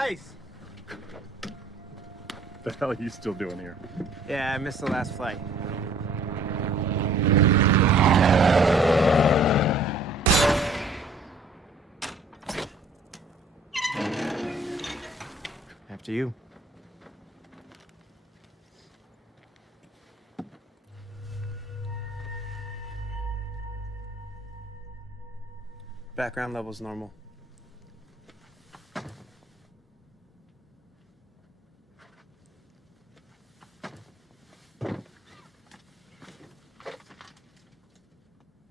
Nice. The hell are you still doing here? Yeah, I missed the last flight. After you. Background level's normal.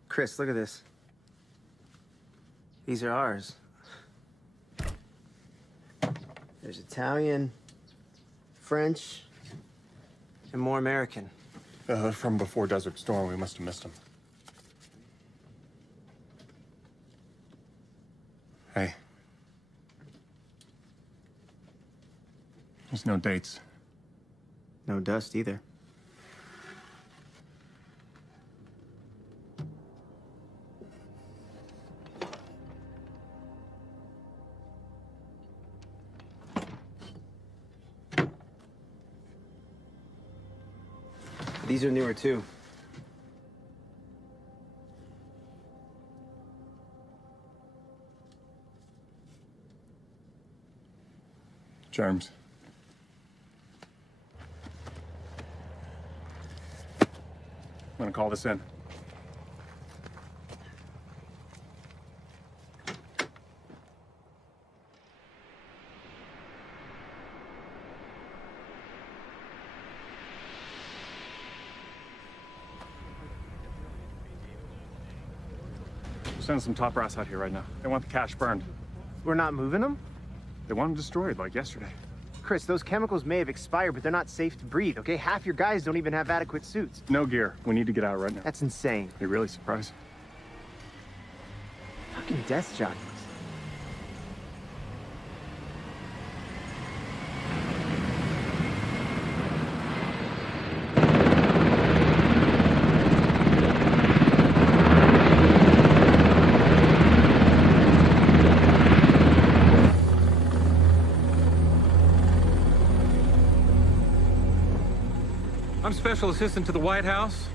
Chris, look at this. These are ours. There's Italian, French, and more American. From before Desert Storm, we must have missed them. Hey. There's no dates. No dust either. These are newer too. Germs. I'm gonna call this in. Send some top brass out here right now. They want the cache burned. We're not moving them? They want them destroyed like yesterday. Chris, those chemicals may have expired, but they're not safe to breathe, okay? Half your guys don't even have adequate suits. No gear. We need to get out right now. That's insane. You're really surprised? Fucking death jockeys. I'm Special Assistant to the White House.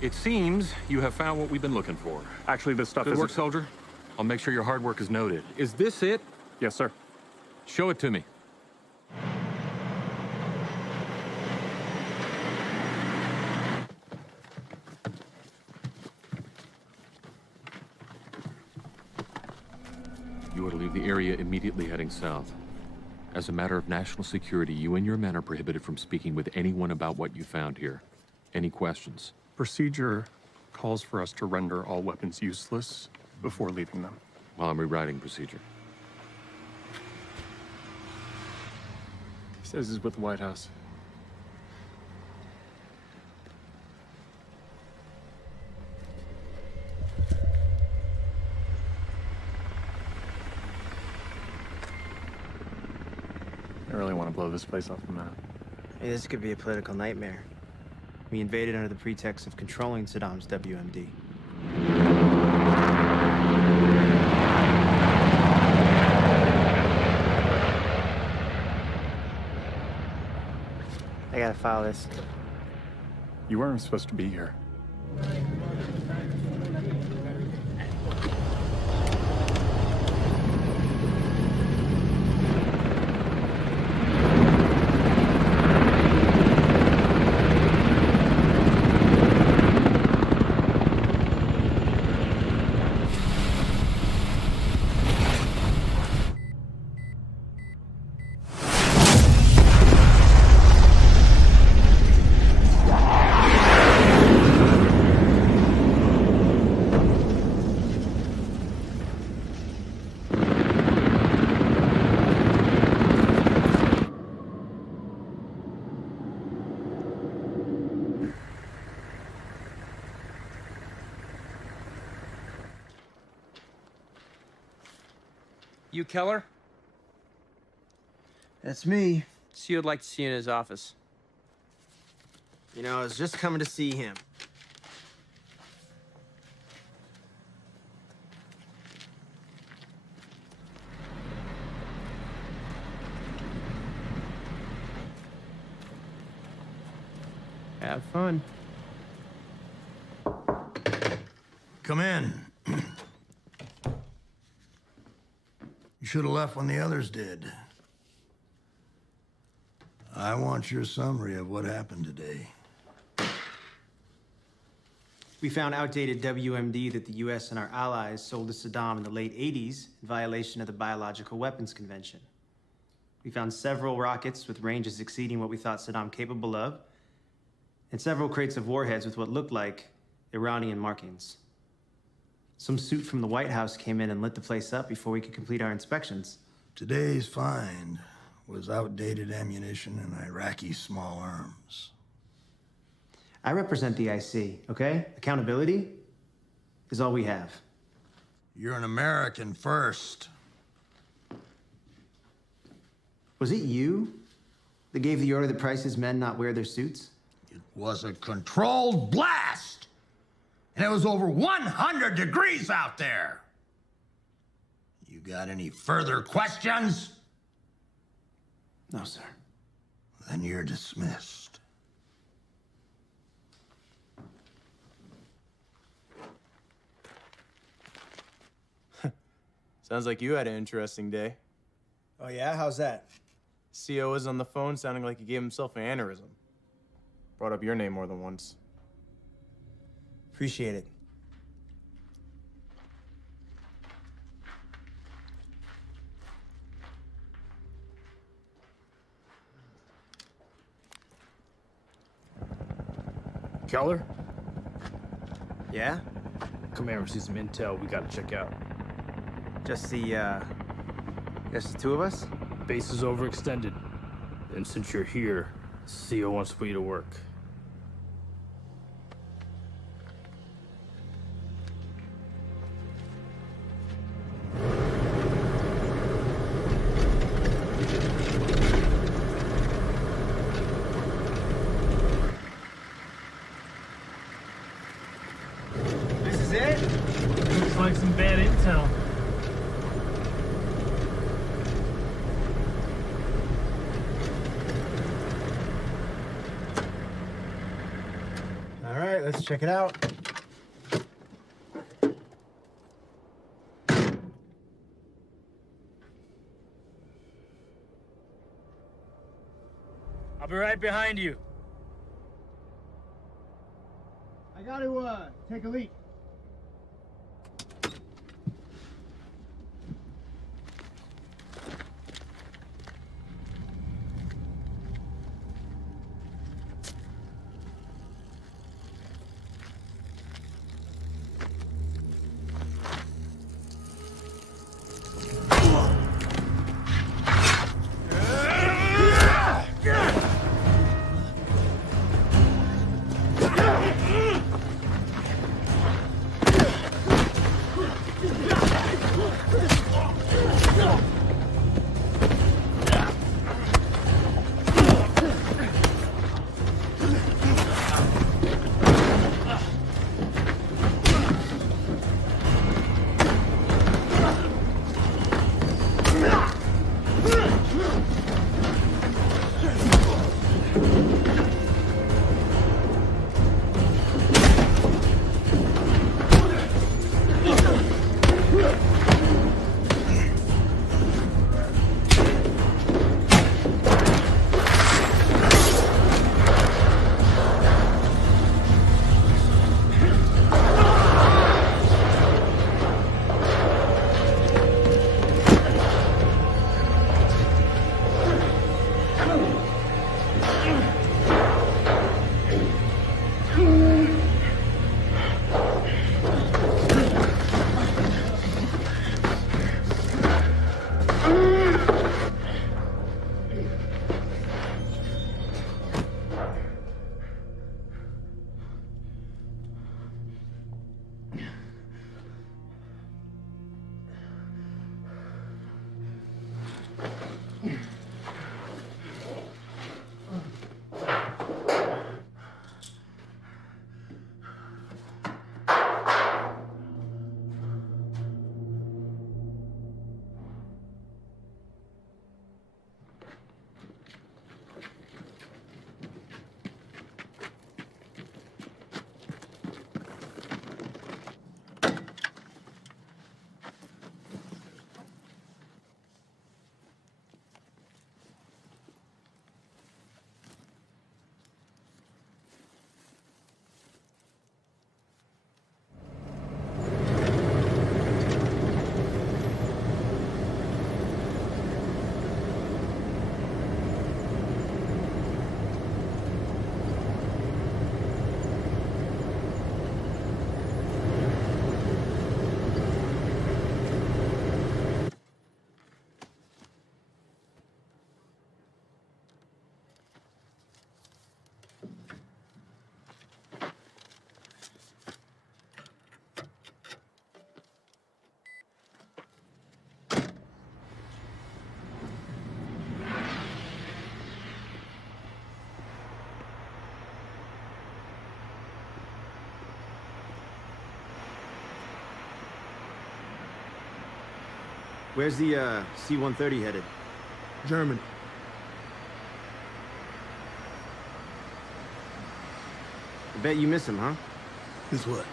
It seems you have found what we've been looking for. Actually, this stuff Good is... work, soldier. I'll make sure your hard work is noted. Is this it? Yes, sir. Show it to me. You are to leave the area immediately heading south. As a matter of national security, you and your men are prohibited from speaking with anyone about what you found here. Any questions? Procedure calls for us to render all weapons useless before leaving them. Well, I'm rewriting procedure. He says he's with the White House. I really want to blow this place off the map. Hey, this could be a political nightmare. We invaded under the pretext of controlling Saddam's WMD. I gotta file this. You weren't supposed to be here. You Keller? That's me. So you'd like to see you in his office. You know, I was just coming to see him. Have fun. Come in. You should have left when the others did. I want your summary of what happened today. We found outdated WMD that the U.S. and our allies sold to Saddam in the late 80s in violation of the Biological Weapons Convention. We found several rockets with ranges exceeding what we thought Saddam capable of, and several crates of warheads with what looked like Iranian markings. Some suit from the White House came in and lit the place up before we could complete our inspections. Today's find was outdated ammunition and Iraqi small arms. I represent the IC, okay? Accountability is all we have. You're an American first. Was it you that gave the order that Price's men not wear their suits? It was a controlled blast! And it was over 100 degrees out there! You got any further questions? No, sir. Then you're dismissed. Sounds like you had an interesting day. Oh yeah? How's that? CO was on the phone sounding like he gave himself an aneurysm. Brought up your name more than once. Appreciate it. Keller? Yeah? Come here, we see some intel we gotta check out. Just the two of us? Base is overextended. And since you're here, CO wants to put you to work. This is it? Looks like some bad intel. All right, let's check it out. I'll be right behind you. I got to take a leak. Where's the C-130 headed? Germany. I bet you miss him, huh? Is what?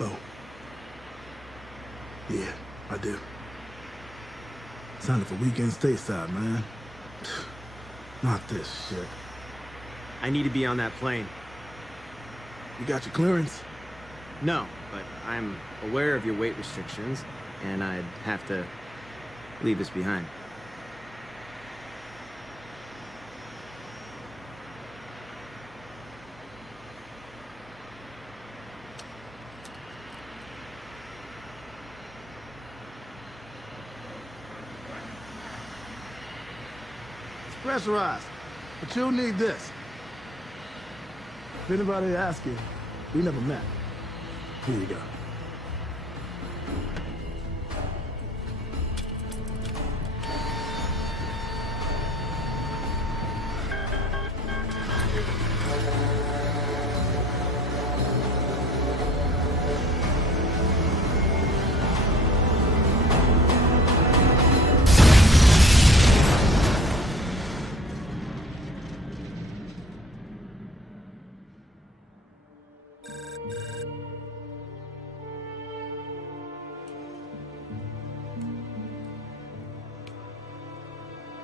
Oh. Yeah, I do. Signed up for weekend stateside, man. Not this shit. I need to be on that plane. You got your clearance? No, but I'm aware of your weight restrictions, and I'd have to leave this behind. It's pressurized, but you'll need this. If anybody asks you, we never met. Here you go.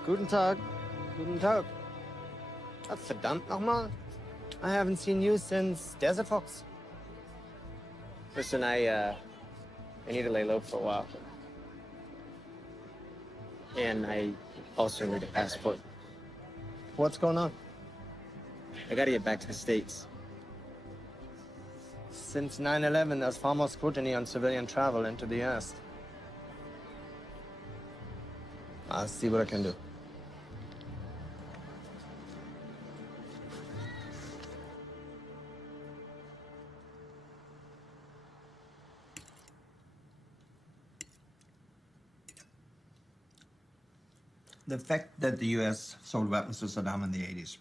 Guten Tag. Guten Tag. Ah, verdammt nochmal. I haven't seen you since Desert Fox. Listen, I need to lay low for a while. And I also need a passport. What's going on? I gotta get back to the States. Since 9/11, there's far more scrutiny on civilian travel into the US. I'll see what I can do. The fact that the US sold weapons to Saddam in the 80s.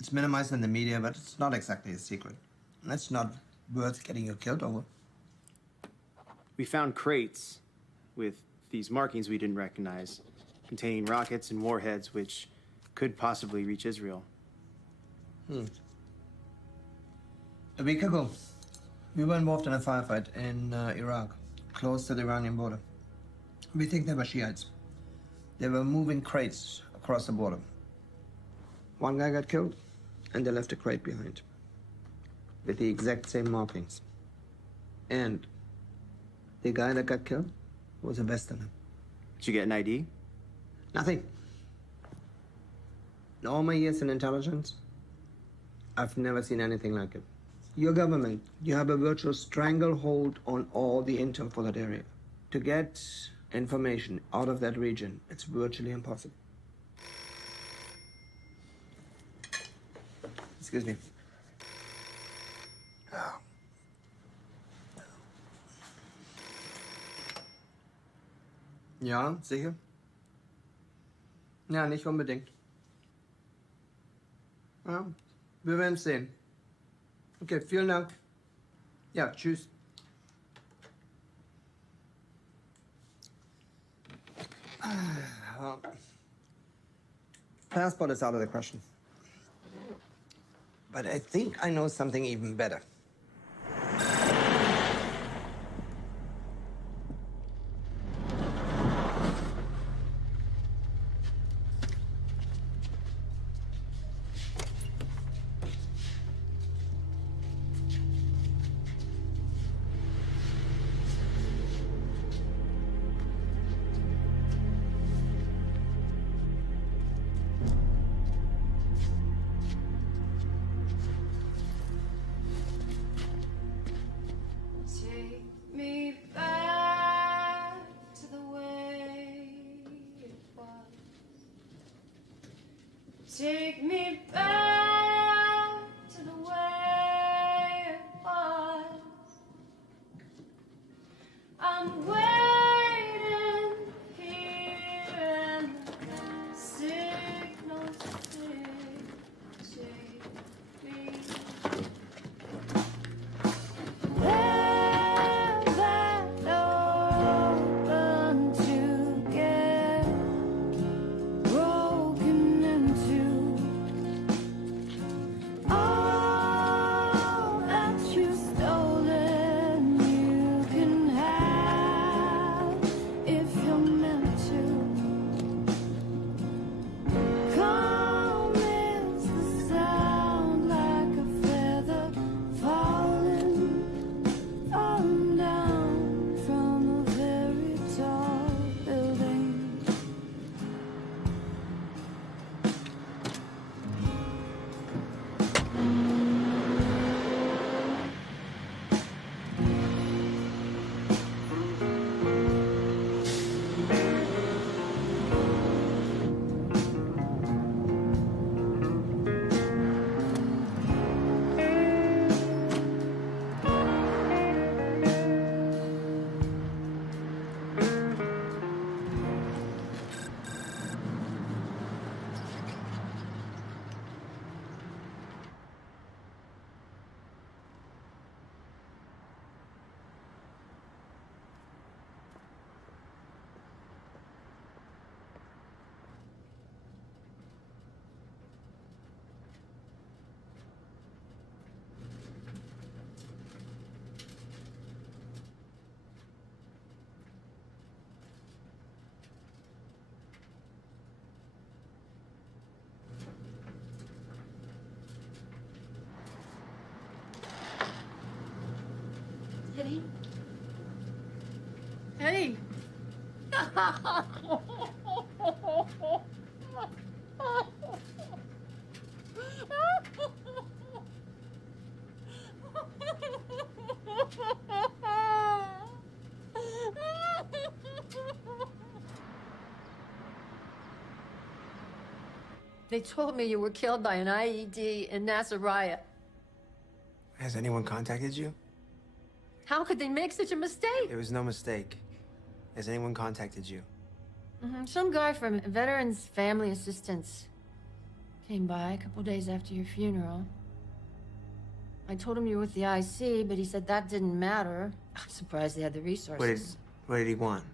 It's minimized in the media, but it's not exactly a secret. That's not worth getting you killed over. We found crates with these markings we didn't recognize, containing rockets and warheads which could possibly reach Israel. A week ago, we were involved in a firefight in Iraq, close to the Iranian border. We think they were Shiites. They were moving crates across the border. One guy got killed, and they left a crate behind with the exact same markings. And the guy that got killed was a Westerner. Did you get an ID? Nothing. In all my years in intelligence, I've never seen anything like it. Your government, you have a virtual stranglehold on all the intel for that area. To get information out of that region, it's virtually impossible. Excuse me. Ja, sicher? Ja, nicht unbedingt. Ja, wir werden es sehen. Okay, vielen Dank. Ja, tschüss. Passport is out of the question. But I think I know something even better. Kitty? Hey. They told me you were killed by an IED in Nasiriyah. Has anyone contacted you? How could they make such a mistake? There was no mistake. Has anyone contacted you? Some guy from Veterans Family Assistance came by a couple days after your funeral. I told him you were with the IC, but he said that didn't matter. I'm surprised they had the resources. What did he want?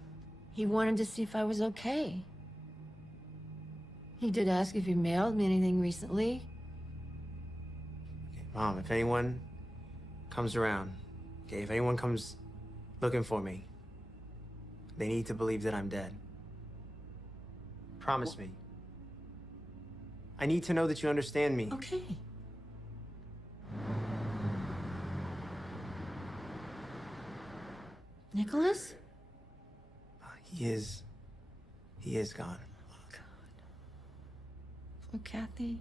He wanted to see if I was okay. He did ask if you mailed me anything recently. Okay, Mom, if anyone comes around, okay, if anyone comes looking for me, they need to believe that I'm dead. Promise me. I need to know that you understand me. Okay. Nicholas? He is gone. Poor Kathy.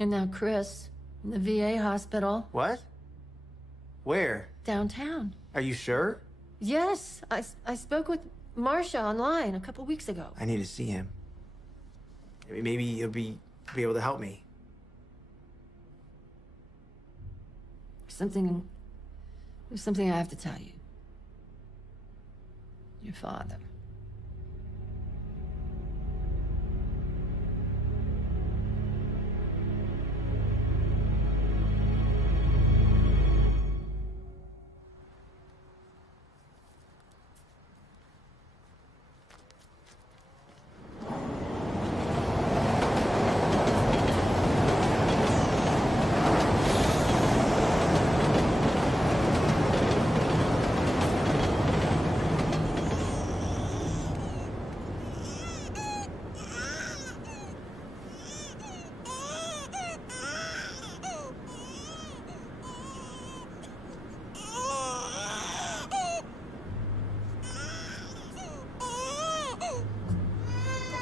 And now Chris, in the VA hospital. What? Where? Downtown. Are you sure? Yes, I spoke with Marcia online a couple weeks ago. I need to see him. Maybe he'll be able to help me. There's something I have to tell you. Your father.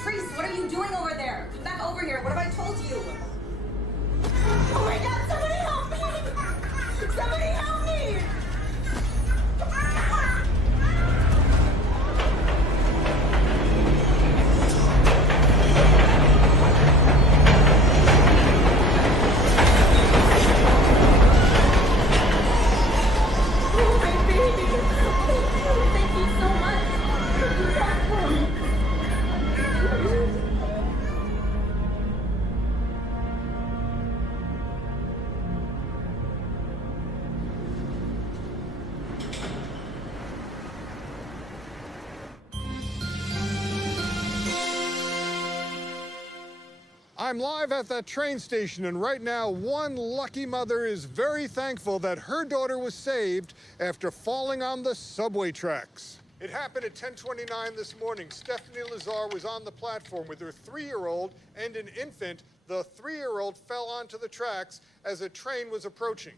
Priest, what are you doing over there? Come back over here. What have I told you? Oh my God, somebody help me! Somebody help me! Oh, my baby! Oh, thank you so much! I'm live at that train station, and right now, one lucky mother is very thankful that her daughter was saved after falling on the subway tracks. It happened at 10:29 this morning. Stephanie Lazar was on the platform with her 3-year-old and an infant. The 3-year-old fell onto the tracks as a train was approaching.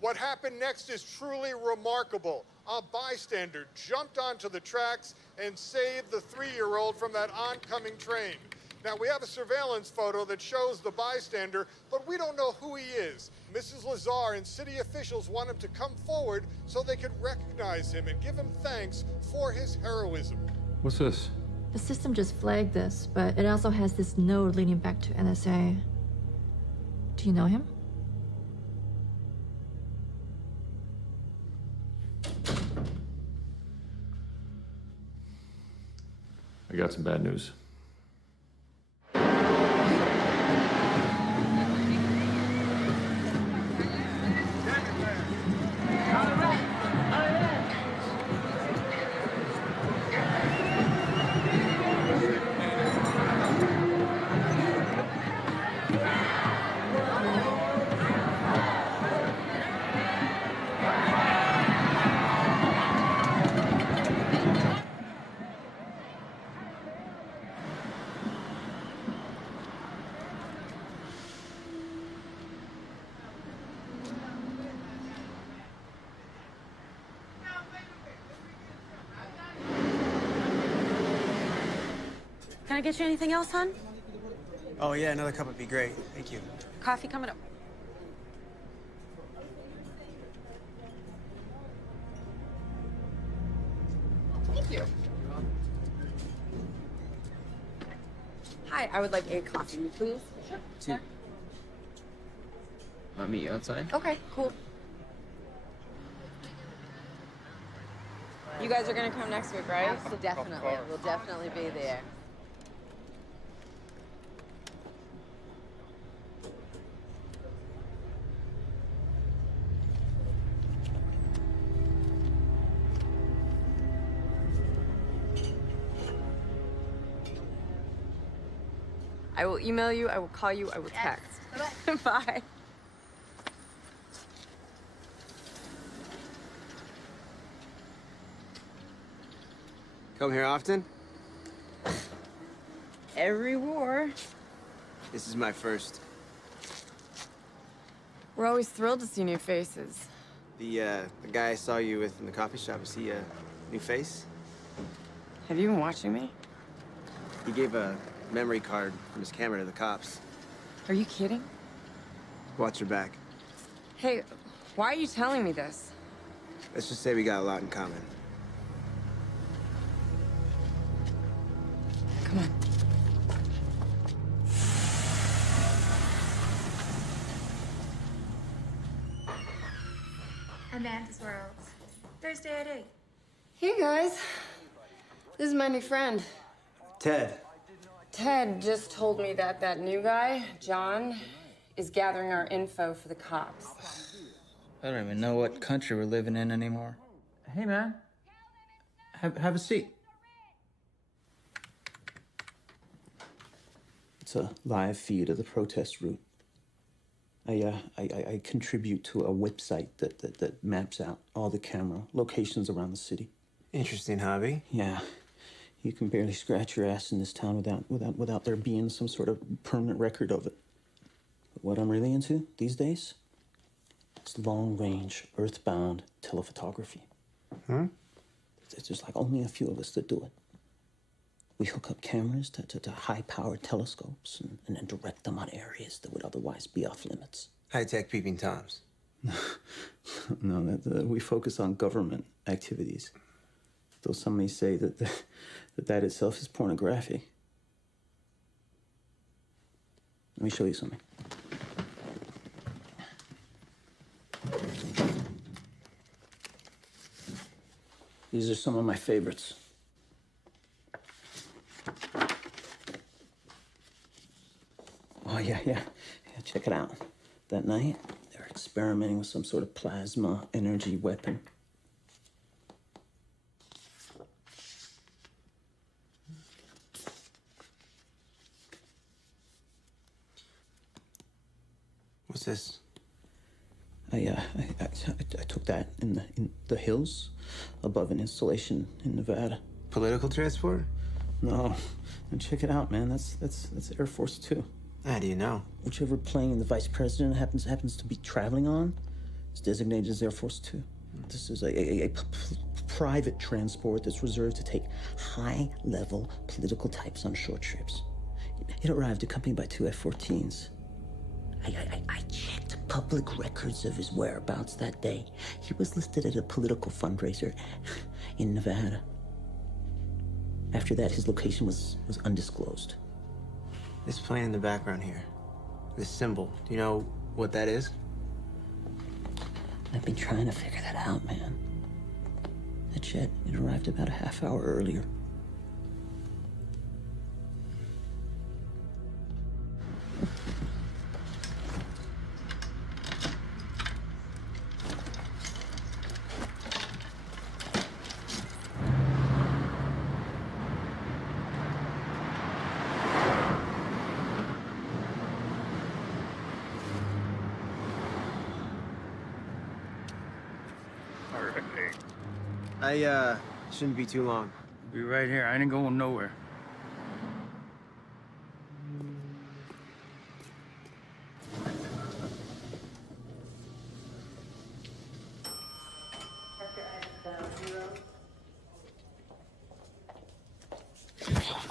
What happened next is truly remarkable. A bystander jumped onto the tracks and saved the 3-year-old from that oncoming train. Now, we have a surveillance photo that shows the bystander, but we don't know who he is. Mrs. Lazar and city officials want him to come forward so they can recognize him and give him thanks for his heroism. What's this? The system just flagged this, but it also has this node leading back to NSA. Do you know him? I got some bad news. Can I get you anything else, hon? Oh, yeah, another cup would be great. Thank you. Coffee coming up. Thank you. Hi, I would like a coffee, please. Two. I'll meet you outside. Okay, cool. You guys are gonna come next week, right? Definitely. We'll definitely be there. I will email you, I will call you, I will text. Bye-bye. Bye. Come here often? Every war. This is my first. We're always thrilled to see new faces. The guy I saw you with in the coffee shop, is he a new face? Have you been watching me? He gave a memory card from his camera to the cops. Are you kidding? Watch your back. Hey, why are you telling me this? Let's just say we got a lot in common. Come on. Amanda's World. Thursday at 8. Hey guys, this is my new friend. Ted. Ted just told me that that new guy, John, is gathering our info for the cops. I don't even know what country we're living in anymore. Hey, man. Have a seat. It's a live feed of the protest route. I contribute to a website that maps out all the camera locations around the city. Interesting hobby. Yeah. You can barely scratch your ass in this town without there being some sort of permanent record of it. But what I'm really into these days is long-range, earthbound telephotography. Hmm? It's just like only a few of us that do it. We hook up cameras to high-powered telescopes and then direct them on areas that would otherwise be off limits. High-tech peeping toms. No, we focus on government activities. Though some may say that itself is pornographic. Let me show you something. These are some of my favorites. Oh, yeah, check it out. That night, they're experimenting with some sort of plasma energy weapon. What's this? I took that in the hills above an installation in Nevada. Political transport? No, and check it out, man. That's Air Force 2. How do you know? Whichever plane the vice president happens to be traveling on is designated as Air Force 2. This is a private transport that's reserved to take high-level political types on short trips. It arrived accompanied by 2 F-14s. I checked public records of his whereabouts that day. He was listed at a political fundraiser in Nevada. After that, his location was undisclosed. This plane in the background here. This symbol. Do you know what that is? I've been trying to figure that out, man. That jet, it arrived about a half hour earlier. I shouldn't be too long. Be right here. I ain't going nowhere.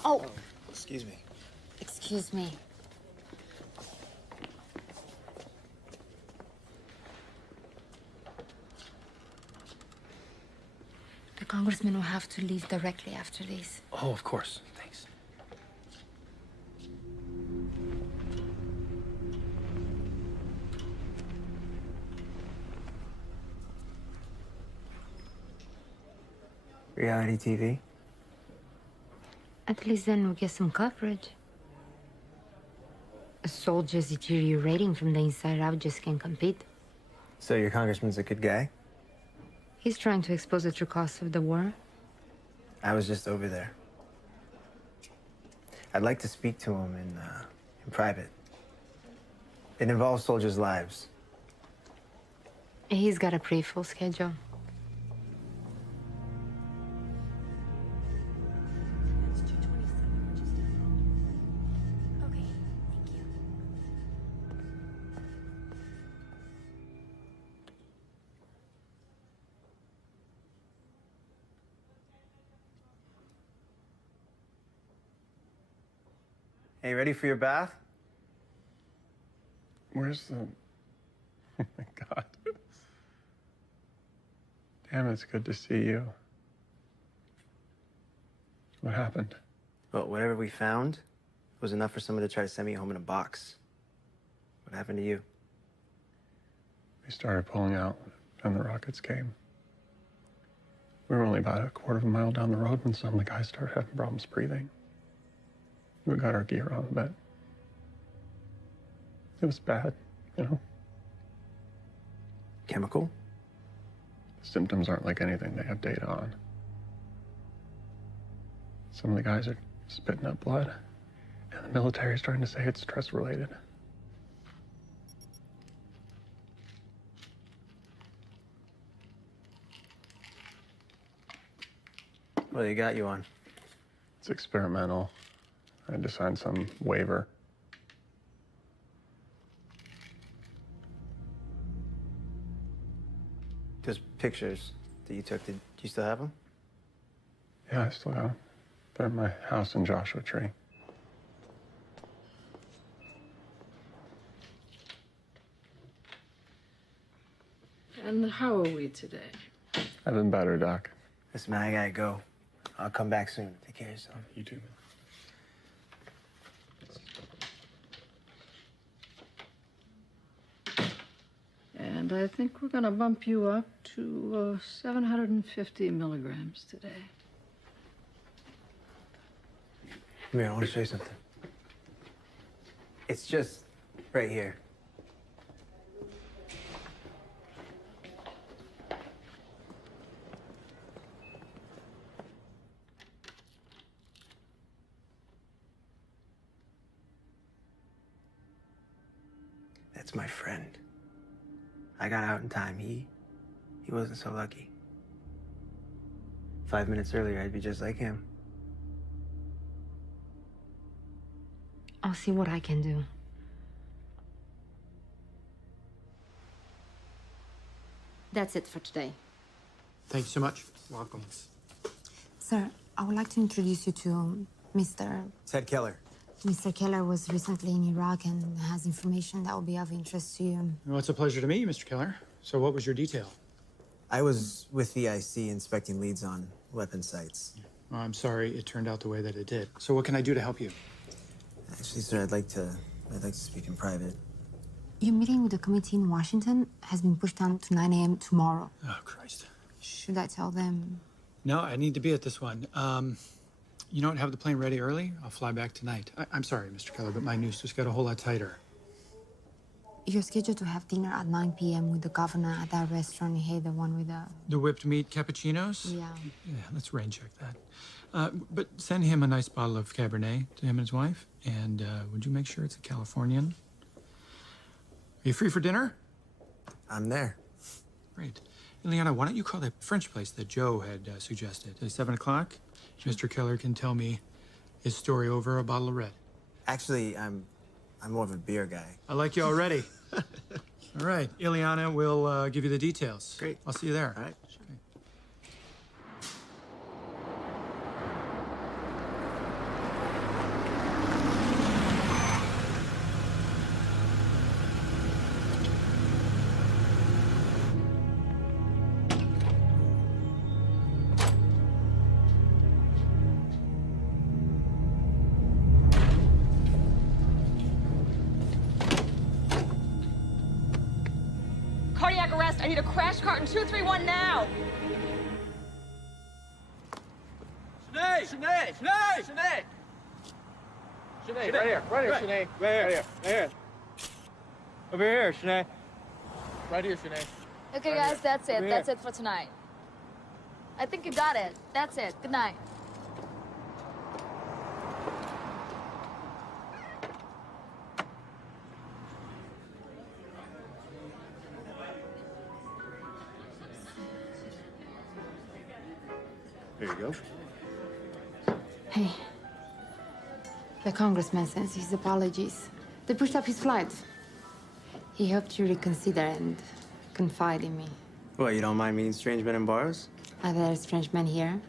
Oh, Excuse me. Excuse me. The congressman will have to leave directly after this. Oh, of course. Thanks. Reality TV? At least then we'll get some coverage. A soldier's deteriorating from the inside out just can't compete. So your congressman's a good guy? He's trying to expose the true cost of the war. I was just over there. I'd like to speak to him in private. It involves soldiers' lives. He's got a pretty full schedule. Hey, ready for your bath? Where's the... Oh my God. Damn, it's good to see you. What happened? Well, whatever we found was enough for someone to try to send me home in a box. What happened to you? We started pulling out, and the rockets came. We were only about a quarter of a mile down the road when some of the guys started having problems breathing. We got our gear on, but it was bad, you know? Chemical? The symptoms aren't like anything they have data on. Some of the guys are spitting up blood, and the military is starting to say it's stress-related. What they got you on? It's experimental. I had to sign some waiver. Those pictures that you took, do you still have them? Yeah, I still got them. They're in my house in Joshua Tree. And how are we today? I've been better, Doc. Listen, man, I gotta go. I'll come back soon. Take care of yourself. You too, man. And I think we're going to bump you up to 750 milligrams today. Come here, I want to show you something. It's just right here. That's my friend. I got out in time. He wasn't so lucky. 5 minutes earlier, I'd be just like him. I'll see what I can do. That's it for today. Thank you so much. Welcome. Sir, I would like to introduce you to Mr. Ted Keller. Mr. Keller was recently in Iraq and has information that will be of interest to you. Well, it's a pleasure to meet you, Mr. Keller. So what was your detail? I was with the IC inspecting leads on weapon sites. Well, I'm sorry it turned out the way that it did. So what can I do to help you? Actually, sir, I'd like to speak in private. Your meeting with the committee in Washington has been pushed down to 9 a.m. tomorrow. Oh, Christ. Should I tell them? No, I need to be at this one. You don't have the plane ready early? I'll fly back tonight. I'm sorry, Mr. Keller, but my noose just got a whole lot tighter. You're scheduled to have dinner at 9 p.m. with the governor at that restaurant here, the one with the... The whipped meat cappuccinos? Yeah. Yeah, let's rain check that. But send him a nice bottle of Cabernet to him and his wife. And would you make sure it's a Californian? Are you free for dinner? I'm there. Great. Ileana, why don't you call that French place that Joe had suggested? At 7 o'clock? Mr. Keller can tell me his story over a bottle of red. Actually, I'm more of a beer guy. I like you already. All right. Ileana will give you the details. Great. I'll see you there. All right. Okay. Cardiac arrest. I need a crash cart in 231 now. Sinead! Sinead! Sinead! Sinead! Sinead, right here. Right here, Sinead. Right here. Right here. Over here, Sinead. Right here, Sinead. Okay, guys, that's it. That's it for tonight. I think you got it. That's it. Good night. There you go. Hey. The congressman sends his apologies. They pushed up his flight. He hoped you reconsider and confide in me. What, you don't mind meeting strange men in bars? Are there strange men here?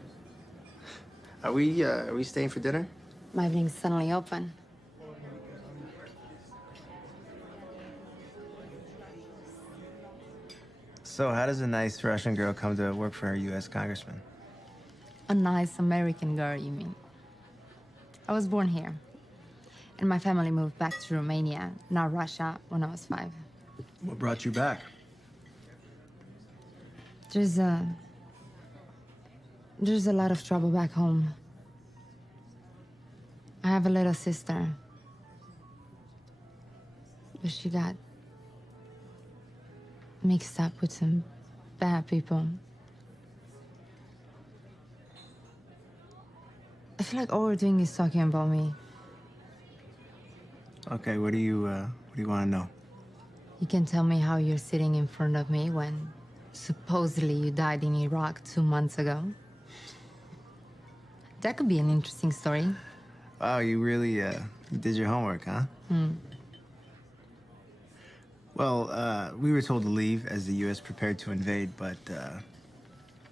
Are we staying for dinner? My wings suddenly open. So how does a nice Russian girl come to work for a U.S. congressman? A nice American girl, you mean? I was born here. And my family moved back to Romania, now Russia, when I was 5. What brought you back? There's a lot of trouble back home. I have a little sister. But she got mixed up with some bad people. I feel like all we're doing is talking about me. Okay, what do you want to know? You can tell me how you're sitting in front of me when supposedly you died in Iraq 2 months ago. That could be an interesting story. Wow, you really you did your homework, huh? Well, we were told to leave as the U.S. prepared to invade, but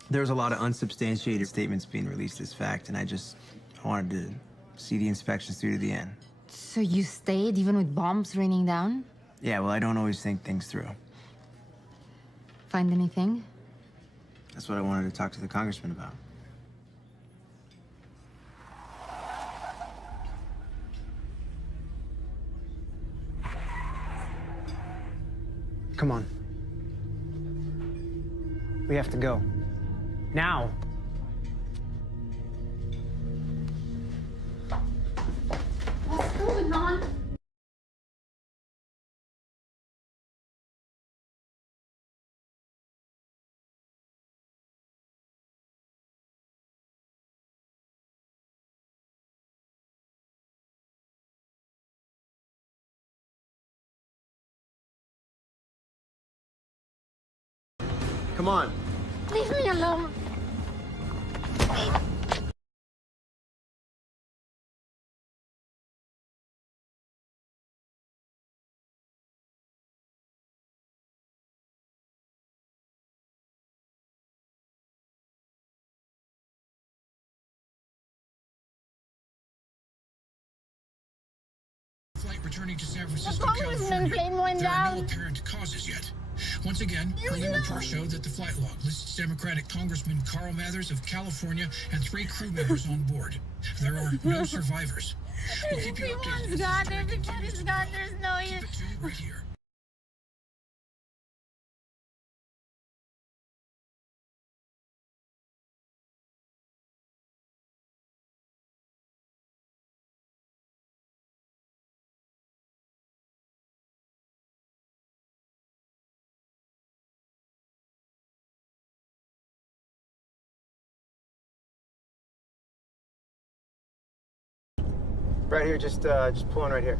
there was a lot of unsubstantiated statements being released as fact, and I wanted to see the inspections through to the end. So you stayed even with bombs raining down? Yeah, well, I don't always think things through. Find anything? That's what I wanted to talk to the congressman about. Come on. We have to go. Now! What's going on? Come on. Leave me alone. Flight returning to San Francisco, Congressman California. plane went There are down. no apparent causes yet. Once again, early reports show that the flight log lists Democratic Congressman Carl Mathers of California and 3 crew members on board. There are no survivors. We'll keep you updated. Everyone's gone. Everybody's gone. There's no Keep it to you right here. Right here, just pulling right here.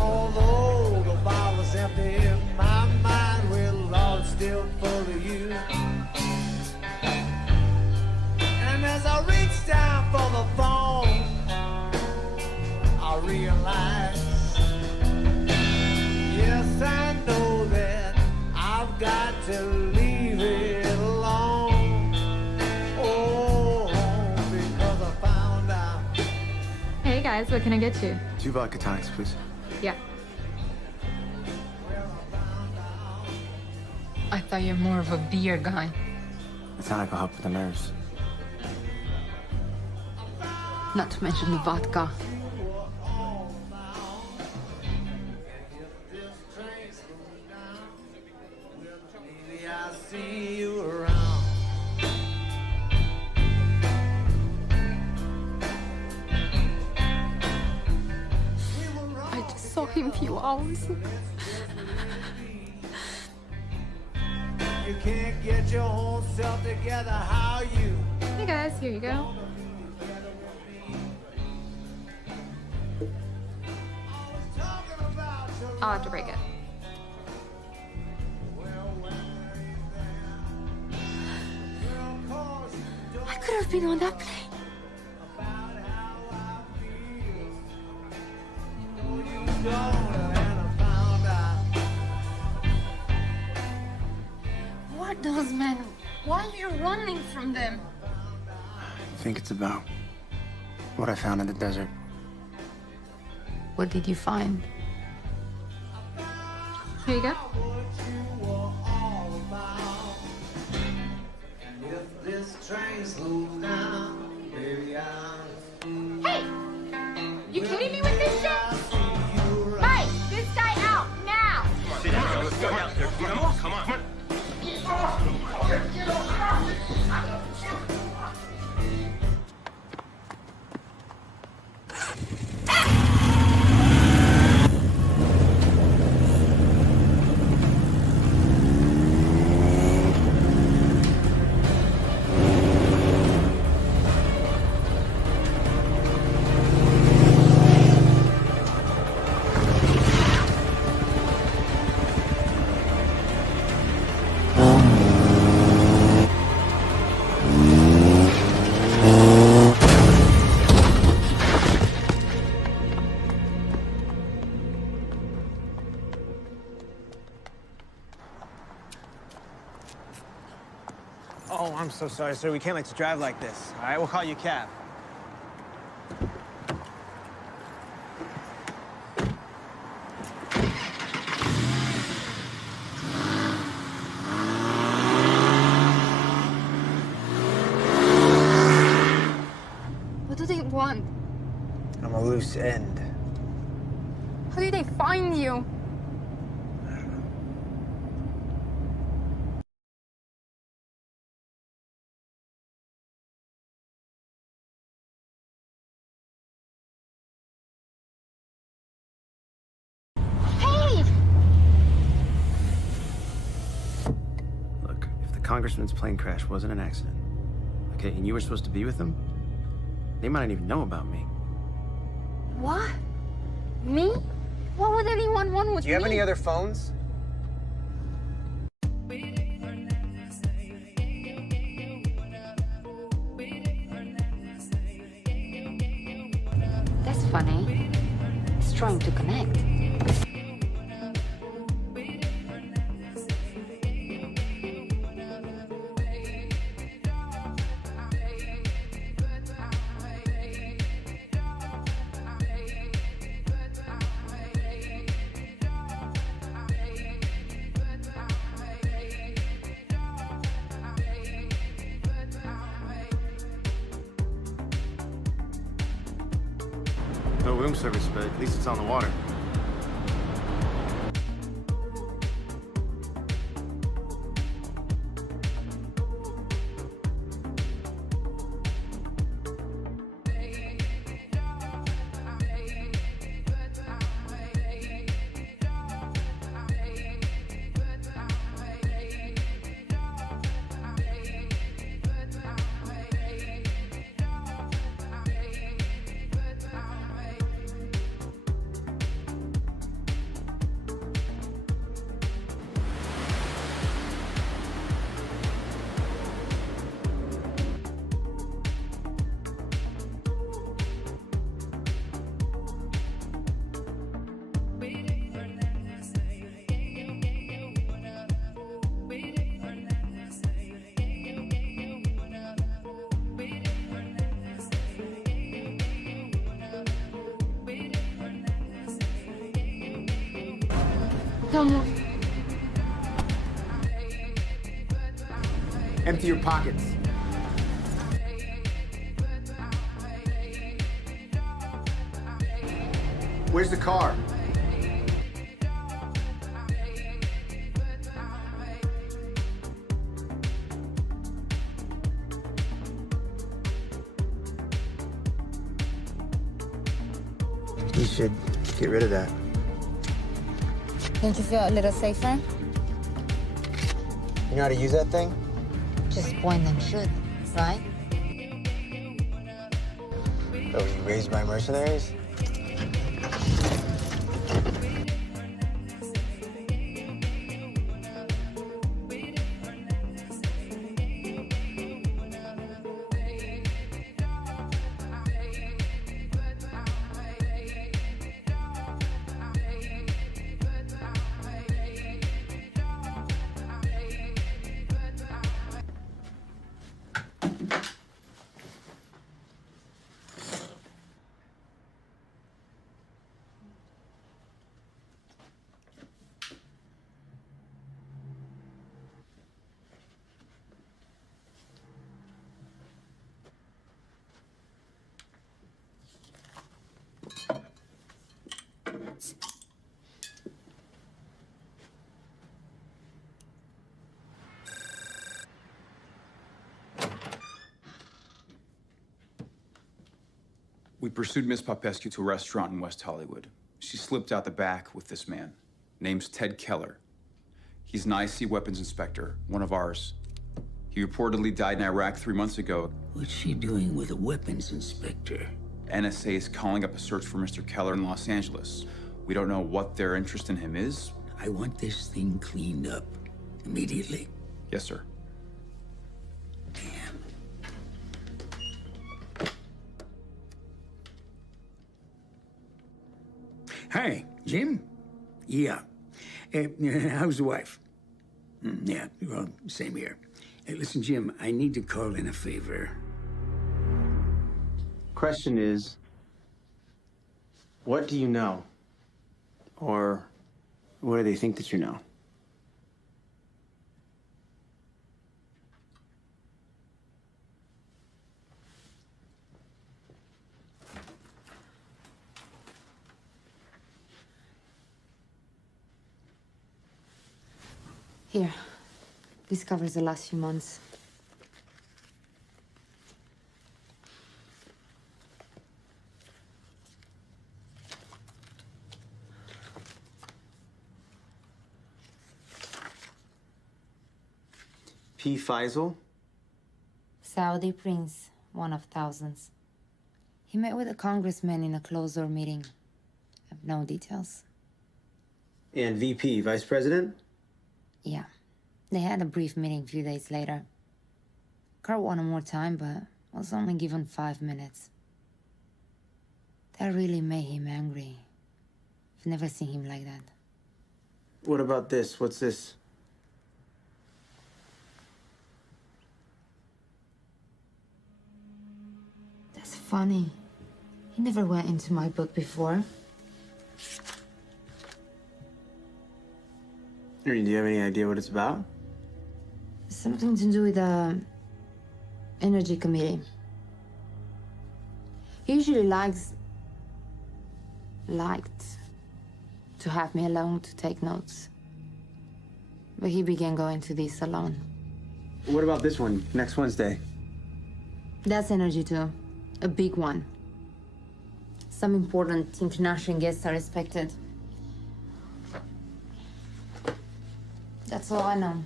Although the bottle is empty in my mind. guys, what can I get you? 2 vodka tonics, please. Yeah. I thought you're more of a beer guy. The tonic will help with the nerves. Not to mention the vodka. I just saw him a few hours ago. You can't get your whole self together, how you? Hey guys, here you go. I'll have to break it. I could have been on that plane. What are those men? Why are you running from them? I think it's about what I found in the desert. What did you find? Here you go. Hey! You kidding me with this shit? Hey! This guy out now! Sit down, let's go out there. Come on, come on. Oh, I'm so sorry, sir. We can't let you drive like this. All right, we'll call you a cab. What do they want? I'm a loose end. How did they find you? Hey! Look, if the congressman's plane crash wasn't an accident, okay, and you were supposed to be with him, they might not even know about me. What? Me? What would anyone want with me? Do you have any other phones? That's funny. It's trying to connect. No room service, but at least it's on the water. Come on. Empty your pockets. Where's the car? You should get rid of that. Don't you feel a little safer? You know how to use that thing? Just point and shoot, right? Oh, you raised by mercenaries? We pursued Miss Popescu to a restaurant in West Hollywood. She slipped out the back with this man. Name's Ted Keller. He's an IC weapons inspector, one of ours. He reportedly died in Iraq 3 months ago. What's she doing with a weapons inspector? NSA is calling up a search for Mr. Keller in Los Angeles. We don't know what their interest in him is. I want this thing cleaned up immediately. Yes, sir. Hi, Jim? Yeah. How's the wife? Yeah, well, same here. Listen, Jim, I need to call in a favor. Question is, what do you know? Or what do they think that you know? Here. This covers the last few months. P. Faisal? Saudi prince, one of thousands. He met with a congressman in a closed-door meeting. I have no details. And VP, Vice President? Yeah. They had a brief meeting a few days later. Kurt wanted more time, but was only given 5 minutes. That really made him angry. I've never seen him like that. What about this? What's this? That's funny. He never went into my book before. Do you have any idea what it's about? Something to do with the Energy Committee. He usually liked to have me alone to take notes. But he began going to this alone. What about this one, next Wednesday? That's energy too. A big one. Some important international guests are expected. That's all I know.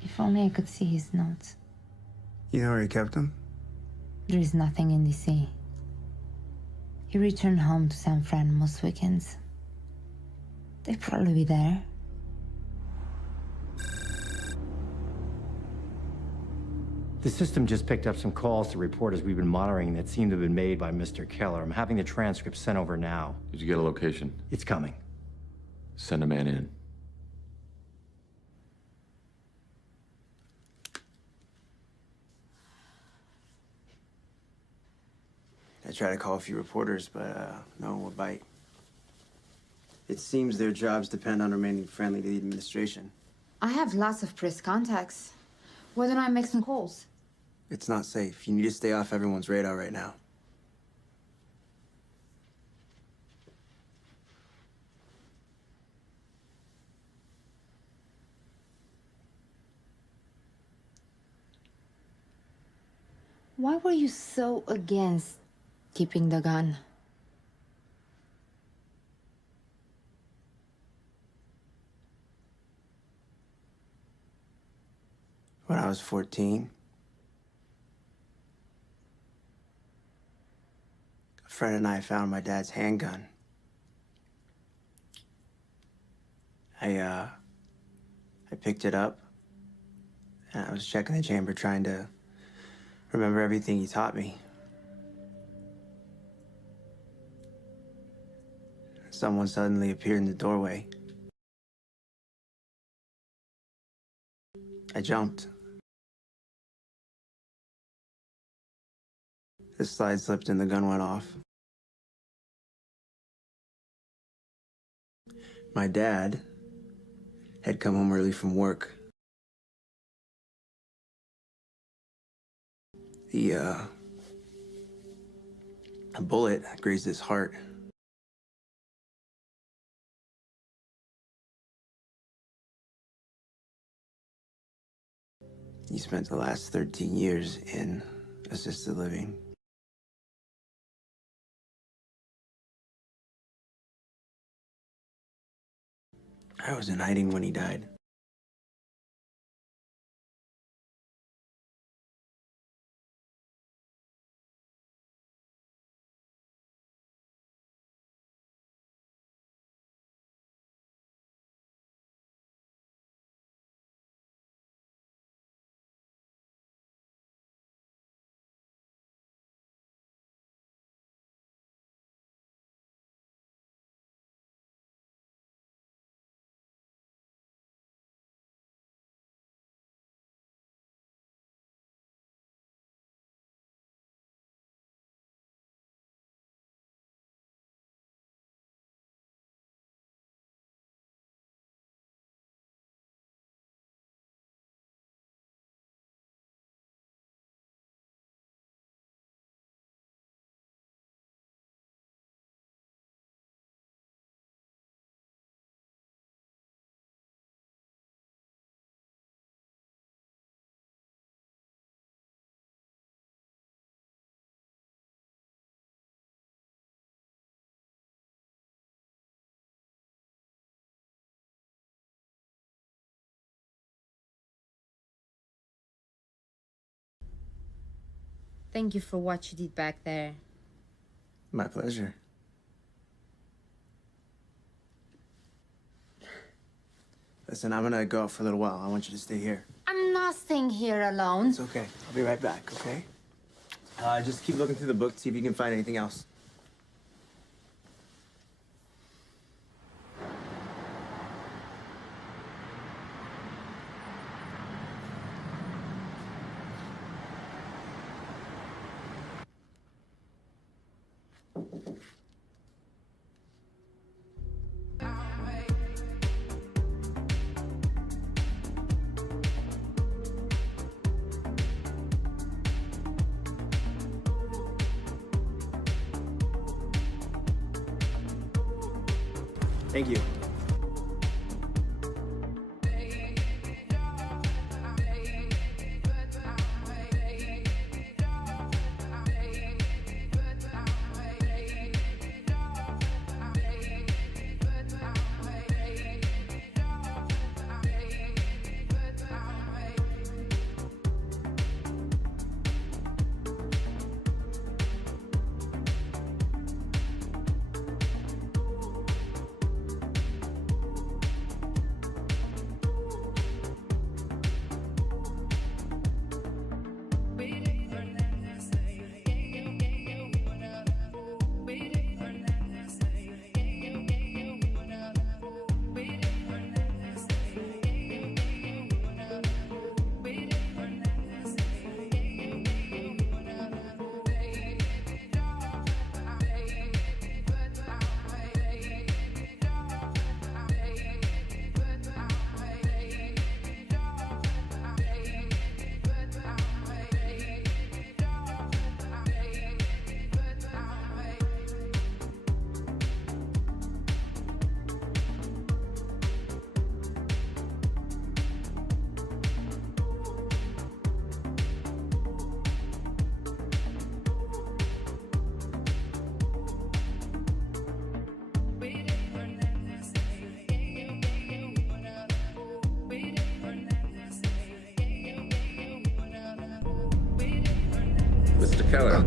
If only I could see his notes. You know where he kept them? There is nothing in DC. He returned home to San Fran most weekends. They'd probably be there. The system just picked up some calls to reporters we've been monitoring that seem to have been made by Mr. Keller. I'm having the transcript sent over now. Did you get a location? It's coming. Send a man in. I tried to call a few reporters, but no one would bite. It seems their jobs depend on remaining friendly to the administration. I have lots of press contacts. Why don't I make some calls? It's not safe. You need to stay off everyone's radar right now. Why were you so against keeping the gun? When I was 14, a friend and I found my dad's handgun. I picked it up, and I was checking the chamber trying to remember everything he taught me. Someone suddenly appeared in the doorway. I jumped. The slide slipped and the gun went off. My dad had come home early from work. A bullet grazed his heart. He spent the last 13 years in assisted living. I was in hiding when he died. Thank you for what you did back there. My pleasure. Listen, I'm gonna go out for a little while. I want you to stay here. I'm not staying here alone. It's okay. I'll be right back, okay? Just keep looking through the book, see if you can find anything else. Thank you. Mr. Keller.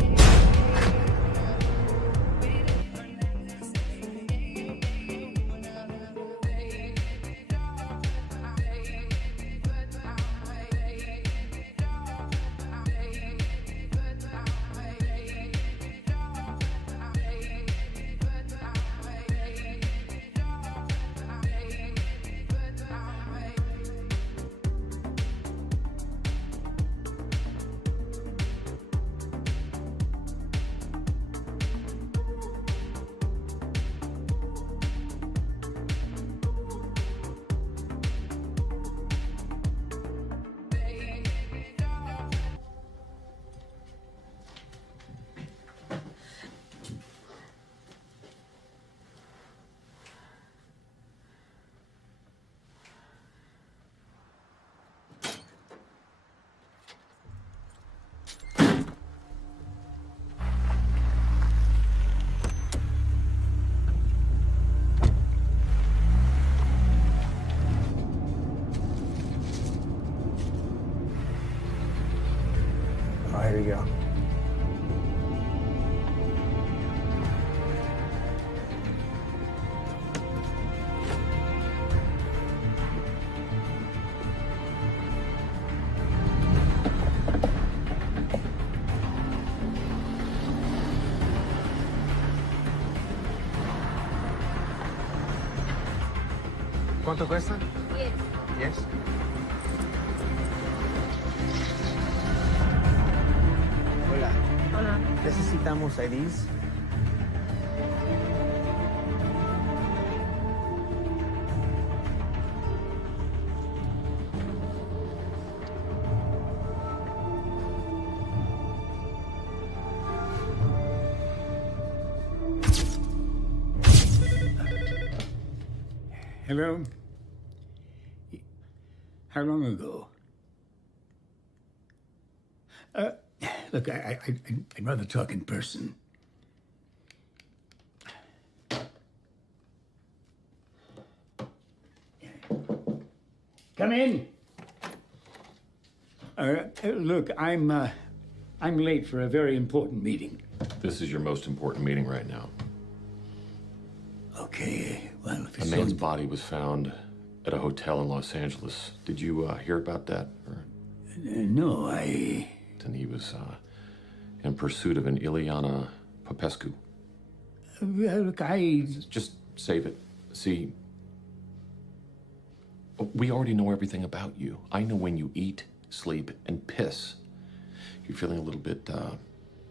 Oh, here we go. ¿Cuánto cuesta? 10. Yes. Hola. Hola. Necesitamos IDs. Hello? How long ago? Look, I'd rather talk in person. Come in. Look, I'm late for a very important meeting. This is your most important meeting right now. Okay, well, if A it's man's so... body was found at a hotel in Los Angeles. Did you hear about that? Or... no, I... And he was in pursuit of an Ileana Popescu. Look, I... Just save it. See, we already know everything about you. I know when you eat, sleep, and piss. You're feeling a little bit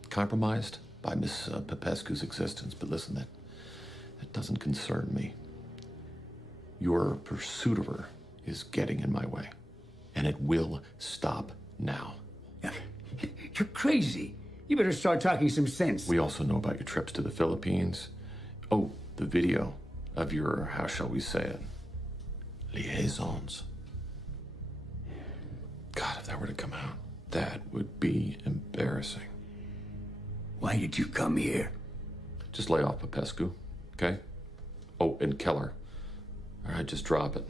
compromised by Miss Popescu's existence, but listen, that doesn't concern me. Your pursuit of her is getting in my way, and it will stop now. You're crazy. You better start talking some sense. We also know about your trips to the Philippines. Oh, the video of your, how shall we say it, liaisons. God, if that were to come out, that would be embarrassing. Why did you come here? Just lay off Popescu, okay? Oh, and Keller. All right, just drop it.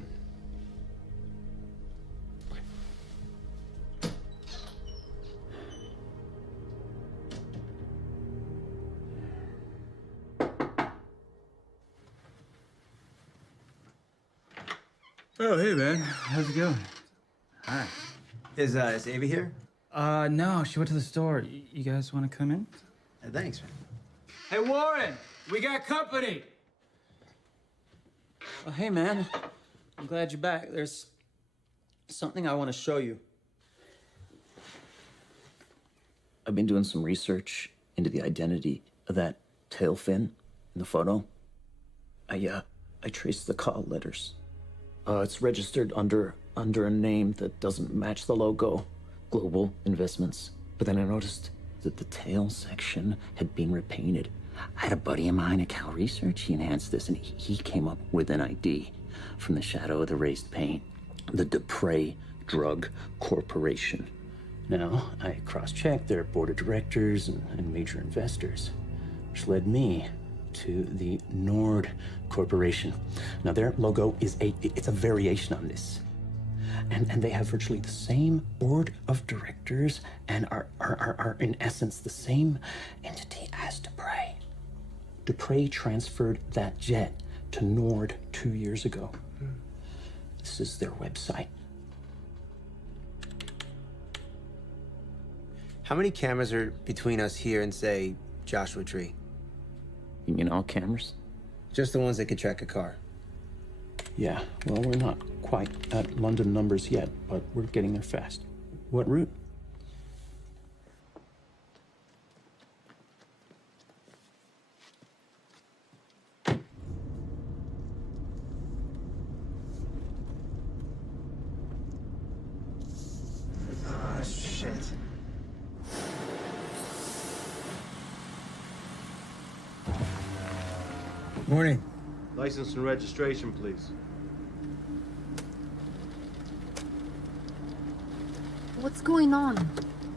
Oh, hey, man. How's it going? Hi. Is Ava here? No, she went to the store. You guys want to come in? Thanks, man. Hey, Warren, we got company. Oh, hey, man. I'm glad you're back. There's something I want to show you. I've been doing some research into the identity of that tail fin in the photo. I traced the call letters. It's registered under a name that doesn't match the logo, Global Investments. But then I noticed that the tail section had been repainted. I had a buddy of mine at Cal Research. He enhanced this, and he came up with an ID from the shadow of the raised paint. The Dupre Drug Corporation. Now, I cross-checked their board of directors and major investors, which led me to the Nord Corporation. Now, their logo is it's a variation on this. And they have virtually the same board of directors and are in essence the same entity as Dupre. Dupre transferred that jet to Nord 2 years ago. This is their website. How many cameras are between us here and, say, Joshua Tree? You mean all cameras? Just the ones that could track a car. Yeah, well, we're not quite at London numbers yet, but we're getting there fast. What route? Oh, shit. Morning. License and registration, please. What's going on?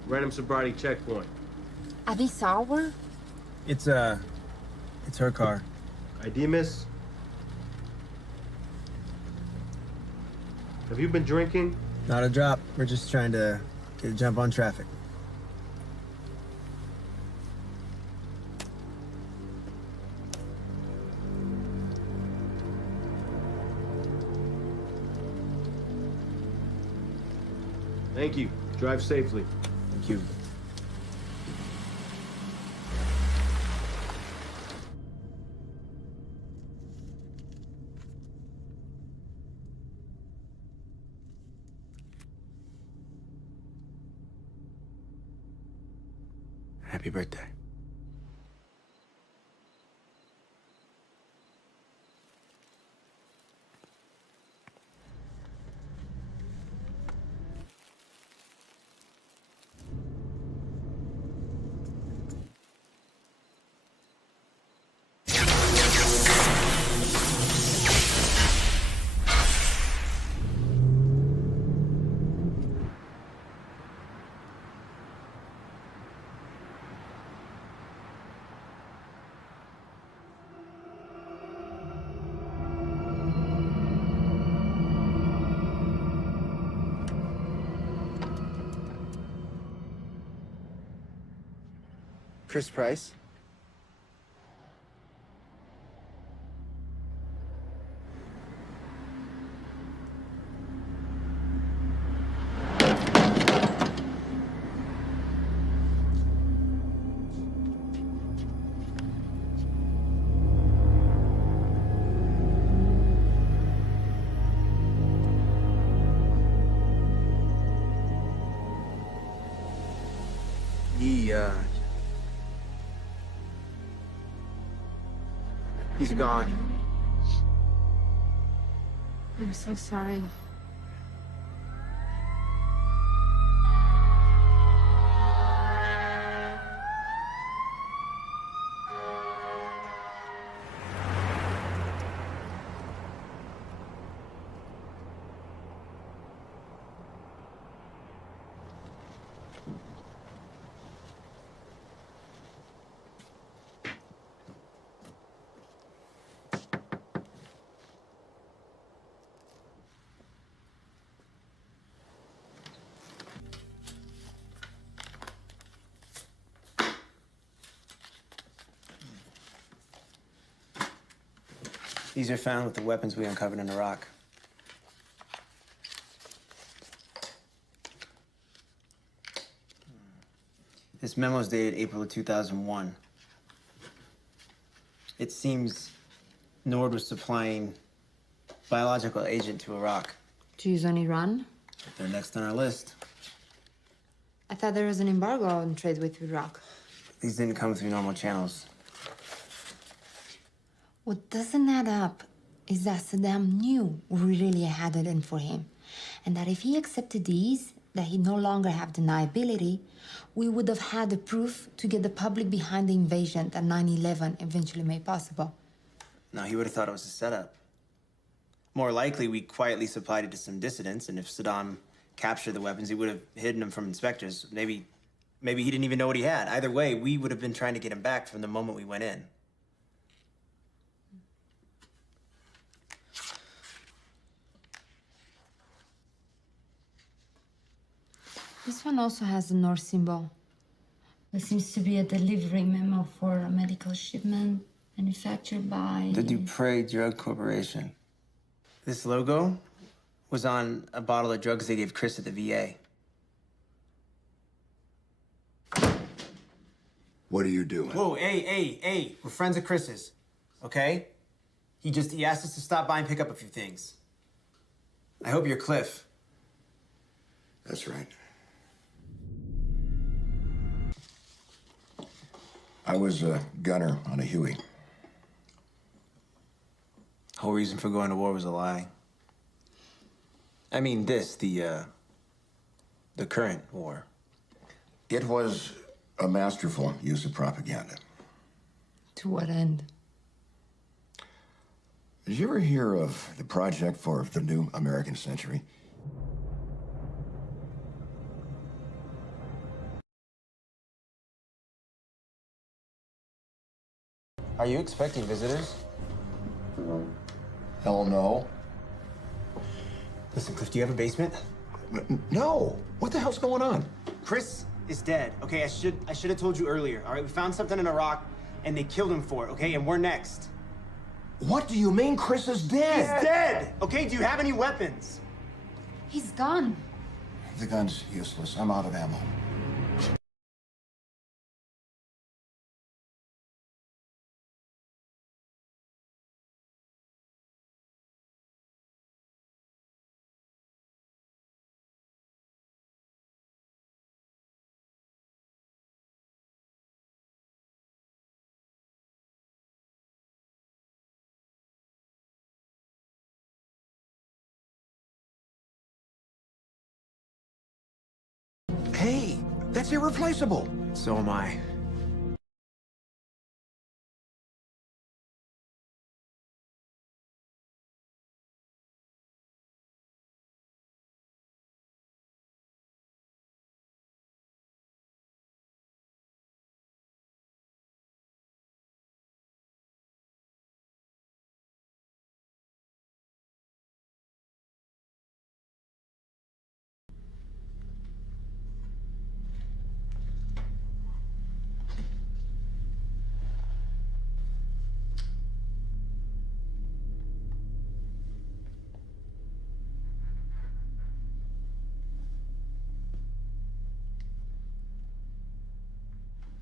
Random sobriety checkpoint. At this hour? It's her car. ID, miss? Have you been drinking? Not a drop. We're just trying to get a jump on traffic. Thank you. Drive safely. Thank you. Happy birthday. Chris Price? He's gone. I'm so sorry. These are found with the weapons we uncovered in Iraq. This memo is dated April of 2001. It seems Nord was supplying biological agent to Iraq. To use on Iran? They're next on our list. I thought there was an embargo on trade with Iraq. These didn't come through normal channels. What doesn't add up is that Saddam knew we really had it in for him, and that if he accepted these, that he'd no longer have deniability, we would have had the proof to get the public behind the invasion that 9/11 eventually made possible. No, he would have thought it was a setup. More likely, we quietly supplied it to some dissidents, and if Saddam captured the weapons, he would have hidden them from inspectors. Maybe he didn't even know what he had. Either way, we would have been trying to get him back from the moment we went in. This one also has the North symbol. There seems to be a delivery memo for a medical shipment manufactured by... The Dupre Drug Corporation. This logo was on a bottle of drugs they gave Chris at the VA. What are you doing? Whoa, hey, we're friends of Chris's, okay? He asked us to stop by and pick up a few things. I hope you're Cliff. That's right. I was a gunner on a Huey. Whole reason for going to war was a lie. I mean the current war. It was a masterful use of propaganda. To what end? Did you ever hear of the project for the new American century? Are you expecting visitors? Hell no. Listen, Cliff, do you have a basement? No. What the hell's going on? Chris is dead. Okay, I should have told you earlier. All right, we found something in Iraq, and they killed him for it. Okay, and we're next. What do you mean Chris is dead? He's dead. Okay, do you have any weapons? He's gone. The gun's useless. I'm out of ammo. Hey, that's irreplaceable. So am I.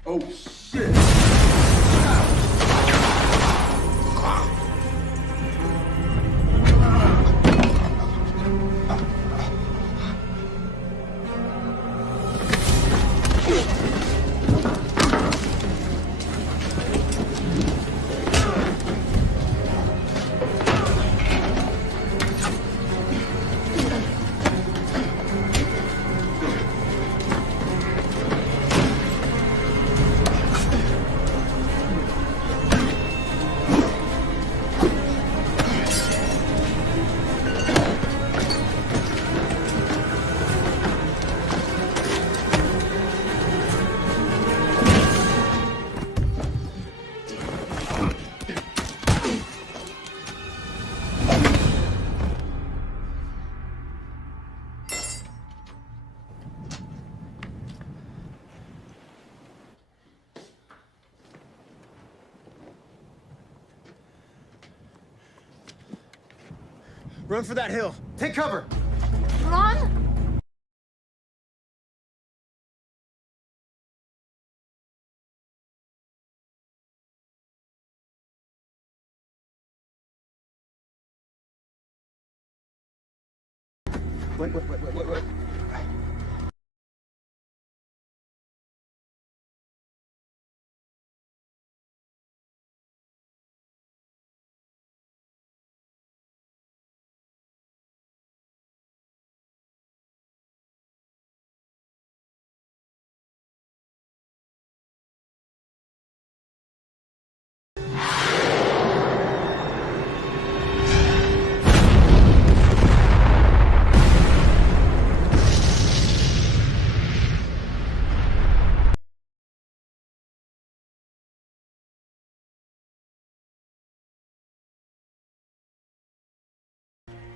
Oh, shit! Run for that hill. Take cover. Run! Wait.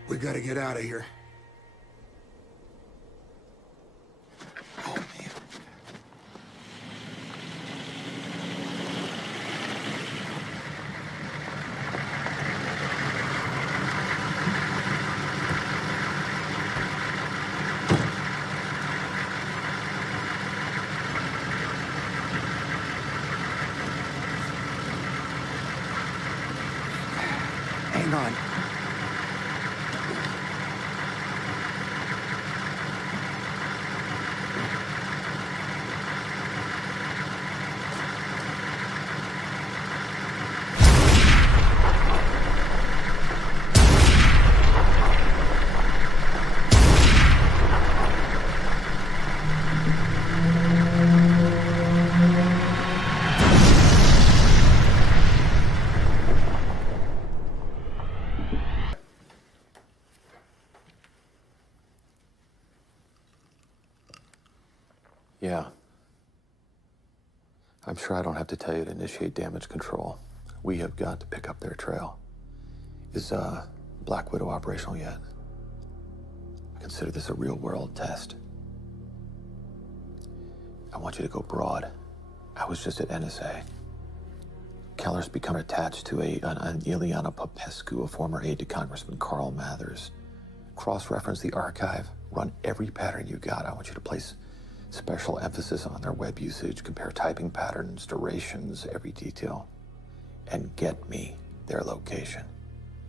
We gotta get out of here. on. Yeah. I'm sure I don't have to tell you to initiate damage control. We have got to pick up their trail. Is Black Widow operational yet? I consider this a real-world test. I want you to go broad. I was just at NSA. Keller's become attached to an Ileana Popescu, a former aide to Congressman Carl Mathers. Cross-reference the archive, run every pattern you got. I want you to place special emphasis on their web usage, compare typing patterns, durations, every detail, and get me their location.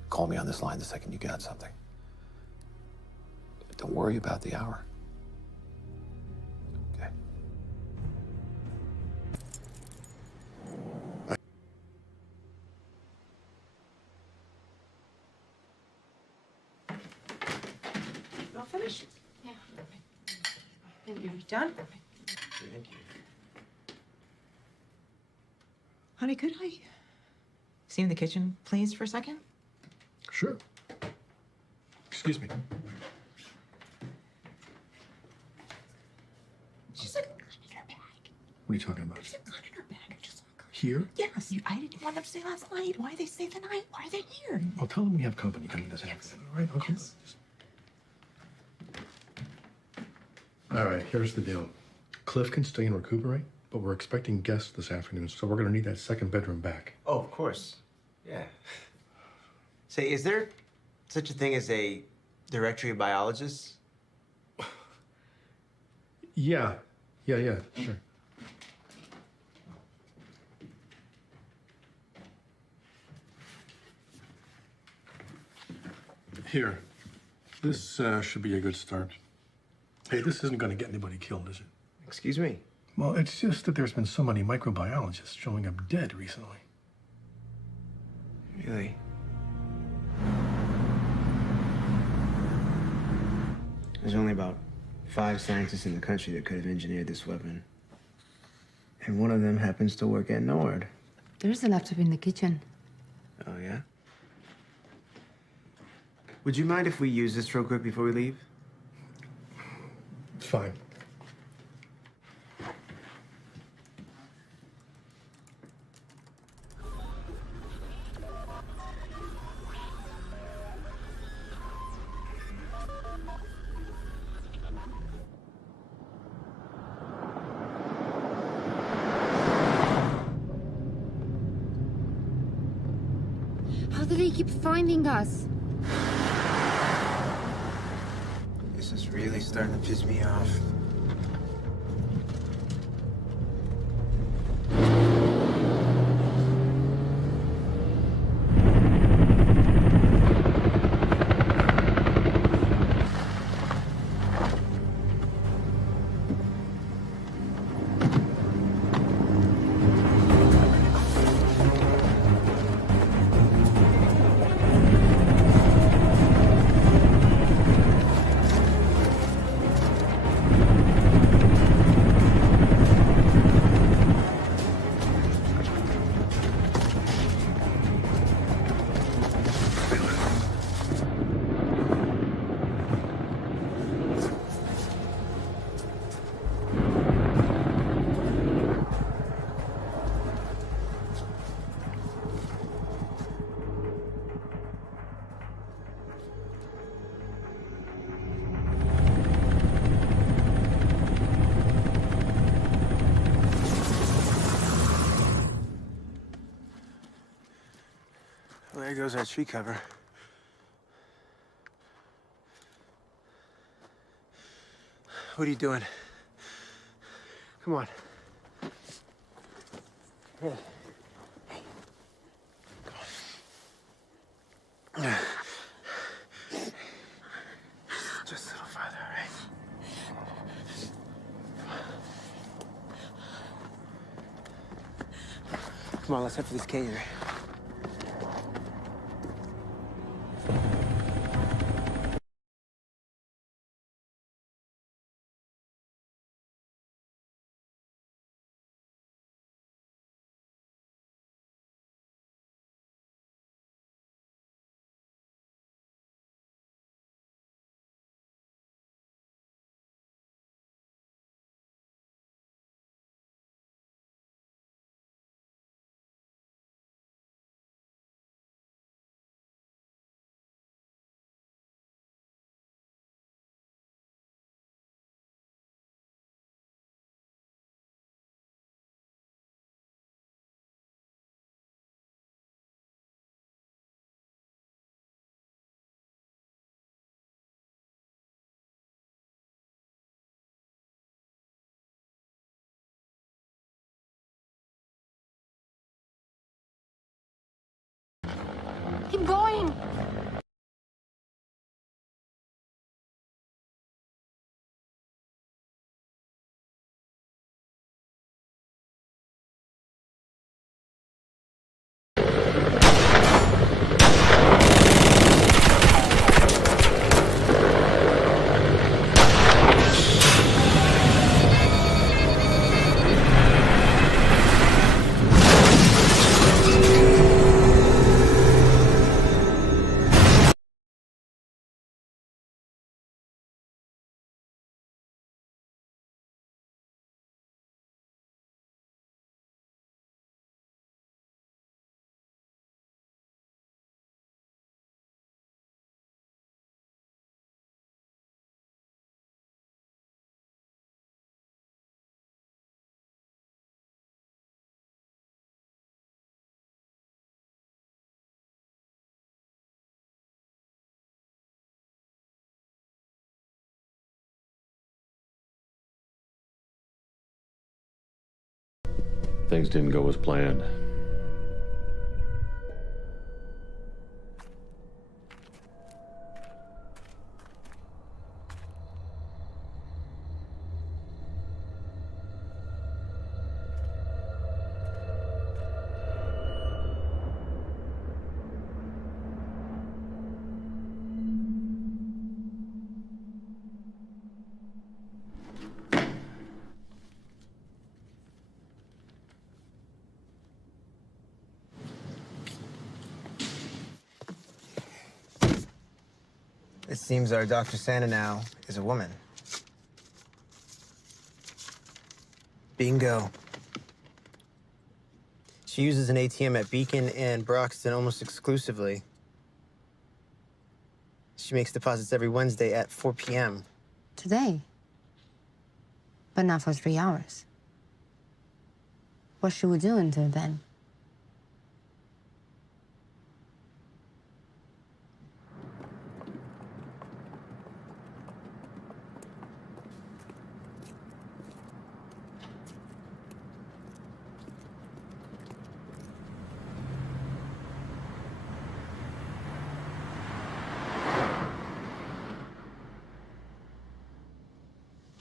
Call me on this line the second you got something. Don't worry about the hour. Okay. All finished? Yeah. And you're done? Thank you. Honey, could I see in the kitchen, please, for a second? Sure. Excuse me. She's like, gun in her bag. What are you talking about? There's a gun in her bag. I just saw a gun. Here? Yes. I didn't want them to stay last night. Why they stay the night? Why are they here? I'll tell them we have company coming this afternoon, all right? Okay. Yes. All right, here's the deal. Cliff can stay and recuperate, but we're expecting guests this afternoon, so we're gonna need that second bedroom back. Oh, of course. Yeah. Say, is there such a thing as a directory of biologists? Yeah, sure. Here, this should be a good start. Hey, this isn't going to get anybody killed, is it? Excuse me? Well, it's just that there's been so many microbiologists showing up dead recently. Really? There's only about 5 scientists in the country that could have engineered this weapon. And one of them happens to work at NORD. There's a laptop in the kitchen. Oh, yeah? Would you mind if we use this real quick before we leave? It's fine. How do they keep finding us? This is really starting to piss me off. Well, there goes our tree cover. What are you doing? Come on. Here. Come on. Come on, let's head for this caterer. Keep going! Things didn't go as planned. It seems our Dr. Santa now is a woman. Bingo. She uses an ATM at Beacon and Broxton almost exclusively. She makes deposits every Wednesday at 4 p.m. Today. But not for 3 hours. What should we do until then?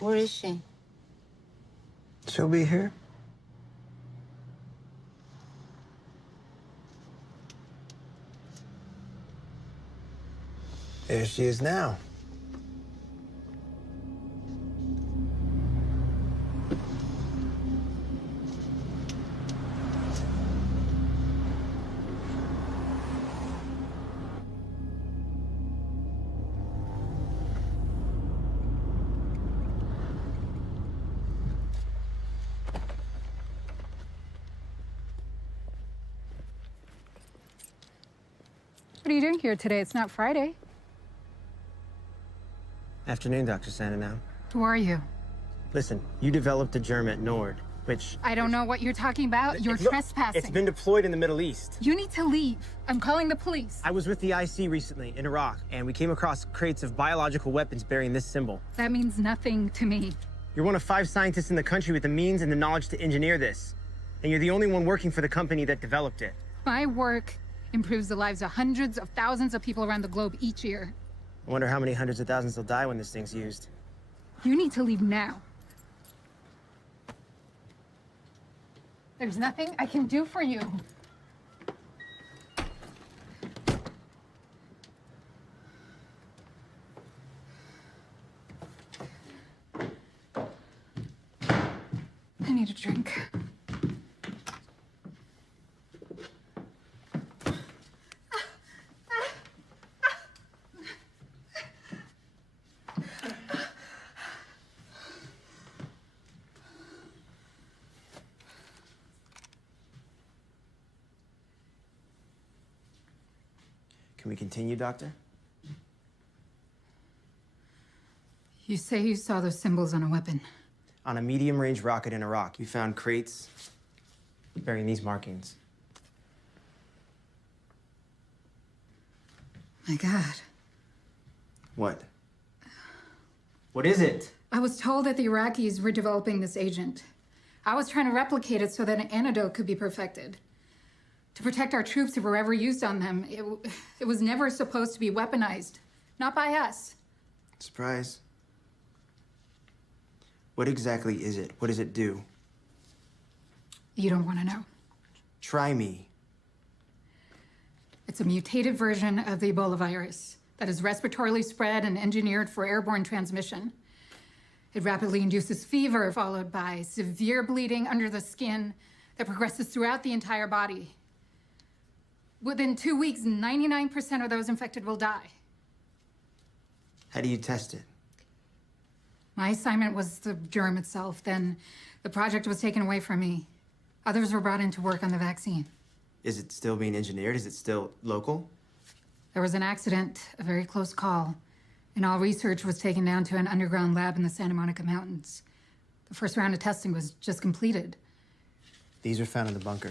Where is she? She'll be here. There she is now. What are you doing here today? It's not Friday. Afternoon, Dr. Santa now. Who are you? Listen, you developed a germ at Nord, which... I don't know what you're talking about. You're trespassing. It's been deployed in the Middle East. You need to leave. I'm calling the police. I was with the IC recently in Iraq, and we came across crates of biological weapons bearing this symbol. That means nothing to me. You're one of 5 scientists in the country with the means and the knowledge to engineer this. And you're the only one working for the company that developed it. My work improves the lives of hundreds of thousands of people around the globe each year. I wonder how many hundreds of thousands will die when this thing's used. You need to leave now. There's nothing I can do for you. I need a drink. Can we continue, Doctor? You say you saw those symbols on a weapon. On a medium-range rocket in Iraq, we found crates bearing these markings. My God. What? What is it? I was told that the Iraqis were developing this agent. I was trying to replicate it so that an antidote could be perfected. To protect our troops if it were ever used on them. It was never supposed to be weaponized. Not by us. Surprise. What exactly is it? What does it do? You don't want to know. Try me. It's a mutated version of the Ebola virus that is respiratorily spread and engineered for airborne transmission. It rapidly induces fever, followed by severe bleeding under the skin that progresses throughout the entire body. Within 2 weeks, 99% of those infected will die. How do you test it? My assignment was the germ itself. Then the project was taken away from me. Others were brought in to work on the vaccine. Is it still being engineered? Is it still local? There was an accident, a very close call, and all research was taken down to an underground lab in the Santa Monica Mountains. The first round of testing was just completed. These were found in the bunker.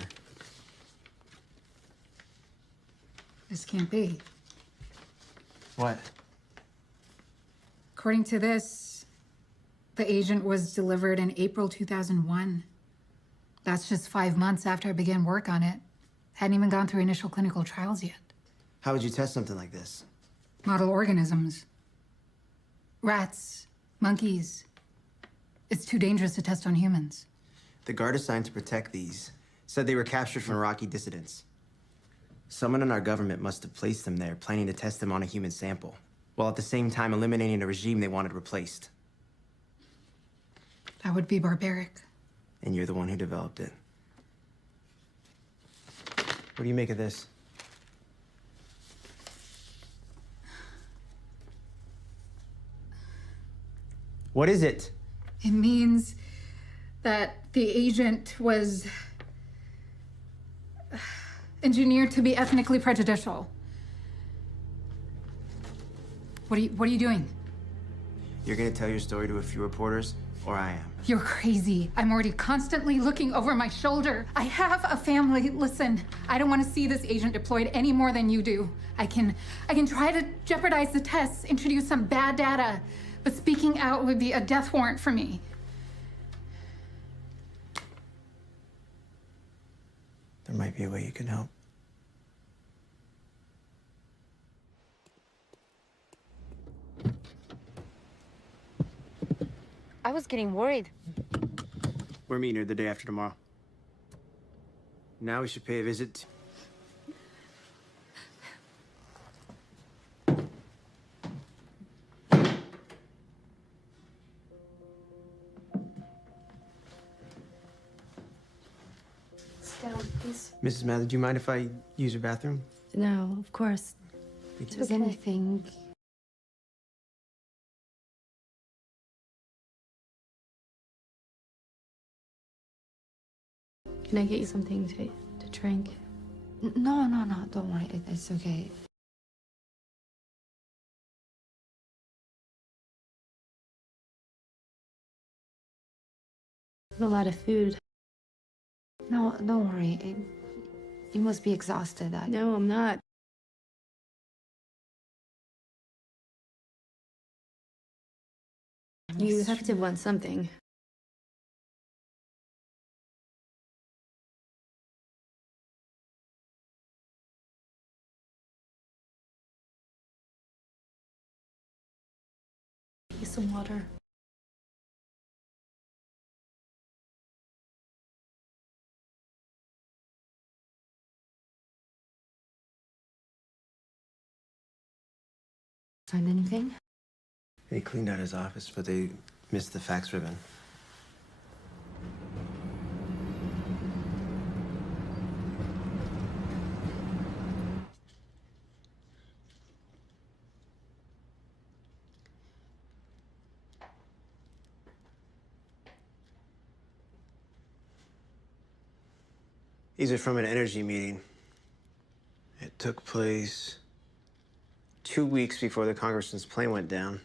This can't be. What? According to this, the agent was delivered in April 2001. That's just 5 months after I began work on it. Hadn't even gone through initial clinical trials yet. How would you test something like this? Model organisms. Rats, monkeys. It's too dangerous to test on humans. The guard assigned to protect these said they were captured from Iraqi dissidents. Someone in our government must have placed them there, planning to test them on a human sample, while at the same time eliminating a regime they wanted replaced. That would be barbaric. And you're the one who developed it. What do you make of this? What is it? It means that the agent was engineered to be ethnically prejudicial. What are you doing? You're gonna tell your story to a few reporters, or I am. You're crazy. I'm already constantly looking over my shoulder. I have a family. Listen, I don't want to see this agent deployed any more than you do. I can try to jeopardize the tests, introduce some bad data, but speaking out would be a death warrant for me. There might be a way you can help. I was getting worried. We're meeting her the day after tomorrow. Now we should pay a visit. Sit down, please. Mrs. Mather, do you mind if I use your bathroom? No, of course. If there's anything. Can I get you something to drink? No, don't worry. It's okay. A lot of food. No, don't worry. You must be exhausted. No, I'm not. You have to want something. some water. Find anything? They cleaned out his office, but they missed the fax ribbon. These are from an energy meeting. It took place 2 weeks before the congressman's plane went down.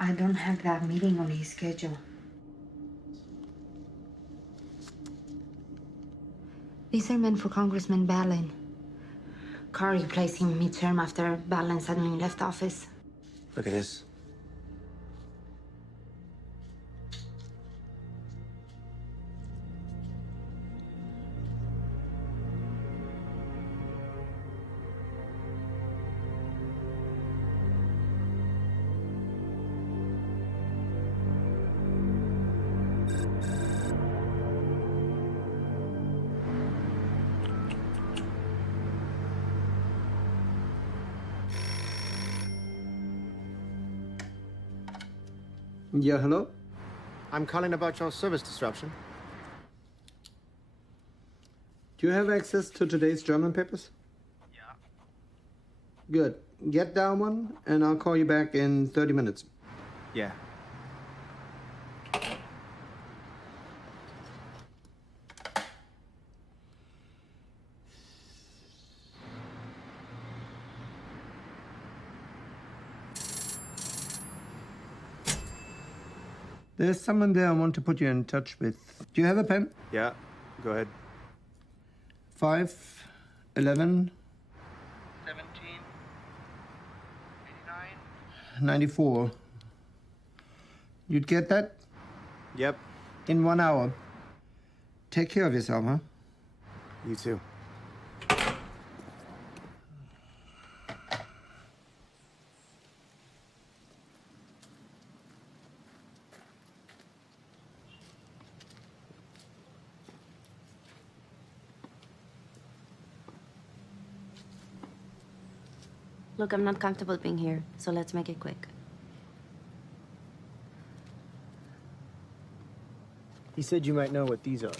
I don't have that meeting on his schedule. These are meant for Congressman Balin. Carr replaced him midterm after Balin suddenly left office. Look at this. Yeah, hello? I'm calling about your service disruption. Do you have access to today's German papers? Yeah. Good. Get that one, and I'll call you back in 30 minutes. Yeah. There's someone there I want to put you in touch with. Do you have a pen? Yeah, go ahead. 5, 11, 94. You'd get that? Yep. In 1 hour. Take care of yourself, huh? You too. Look, I'm not comfortable being here, so let's make it quick. He said you might know what these are.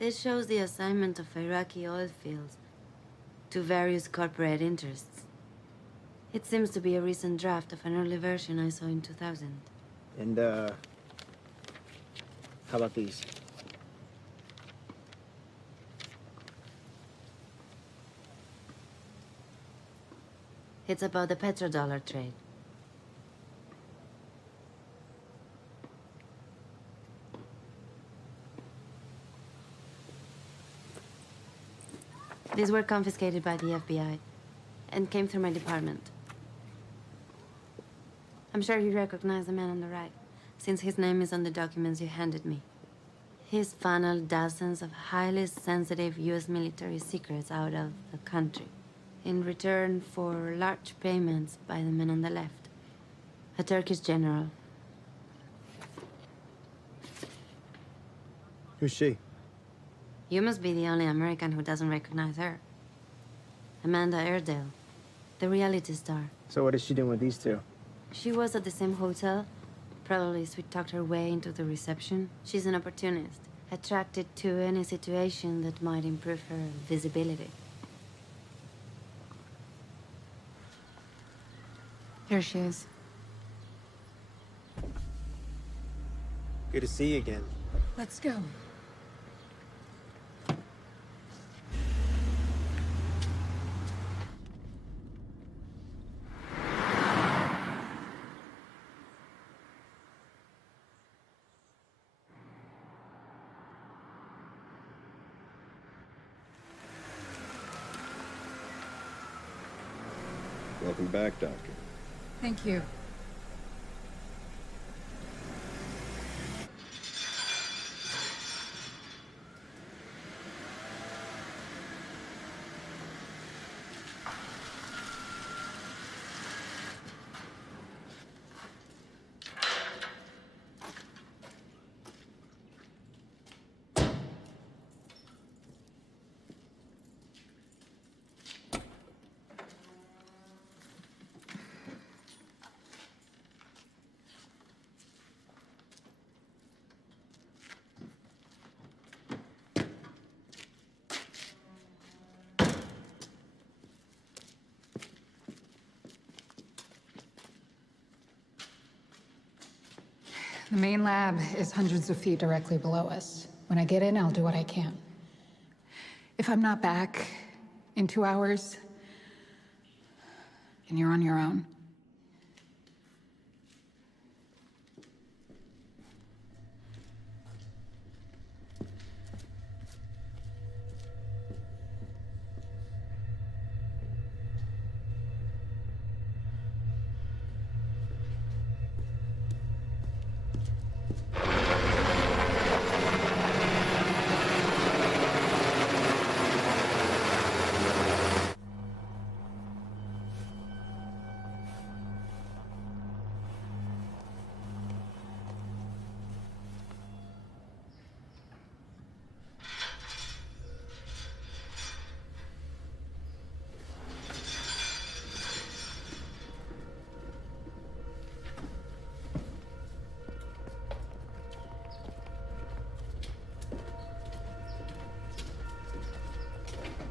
This shows the assignment of Iraqi oil fields to various corporate interests. It seems to be a recent draft of an early version I saw in 2000. And, how about these? It's about the petrodollar trade. These were confiscated by the FBI and came through my department. I'm sure you recognize the man on the right, since his name is on the documents you handed me. He's funneled dozens of highly sensitive U.S. military secrets out of the country in return for large payments by the man on the left, a Turkish general. Who's she? You must be the only American who doesn't recognize her. Amanda Airedale, the reality star. So what is she doing with these two? She was at the same hotel. Probably sweet-talked her way into the reception. She's an opportunist, attracted to any situation that might improve her visibility. Here she is. Good to see you again. Let's go. Well, Welcome back, Doctor. Thank you. The main lab is hundreds of feet directly below us. When I get in, I'll do what I can. If I'm not back in 2 hours, then you're on your own.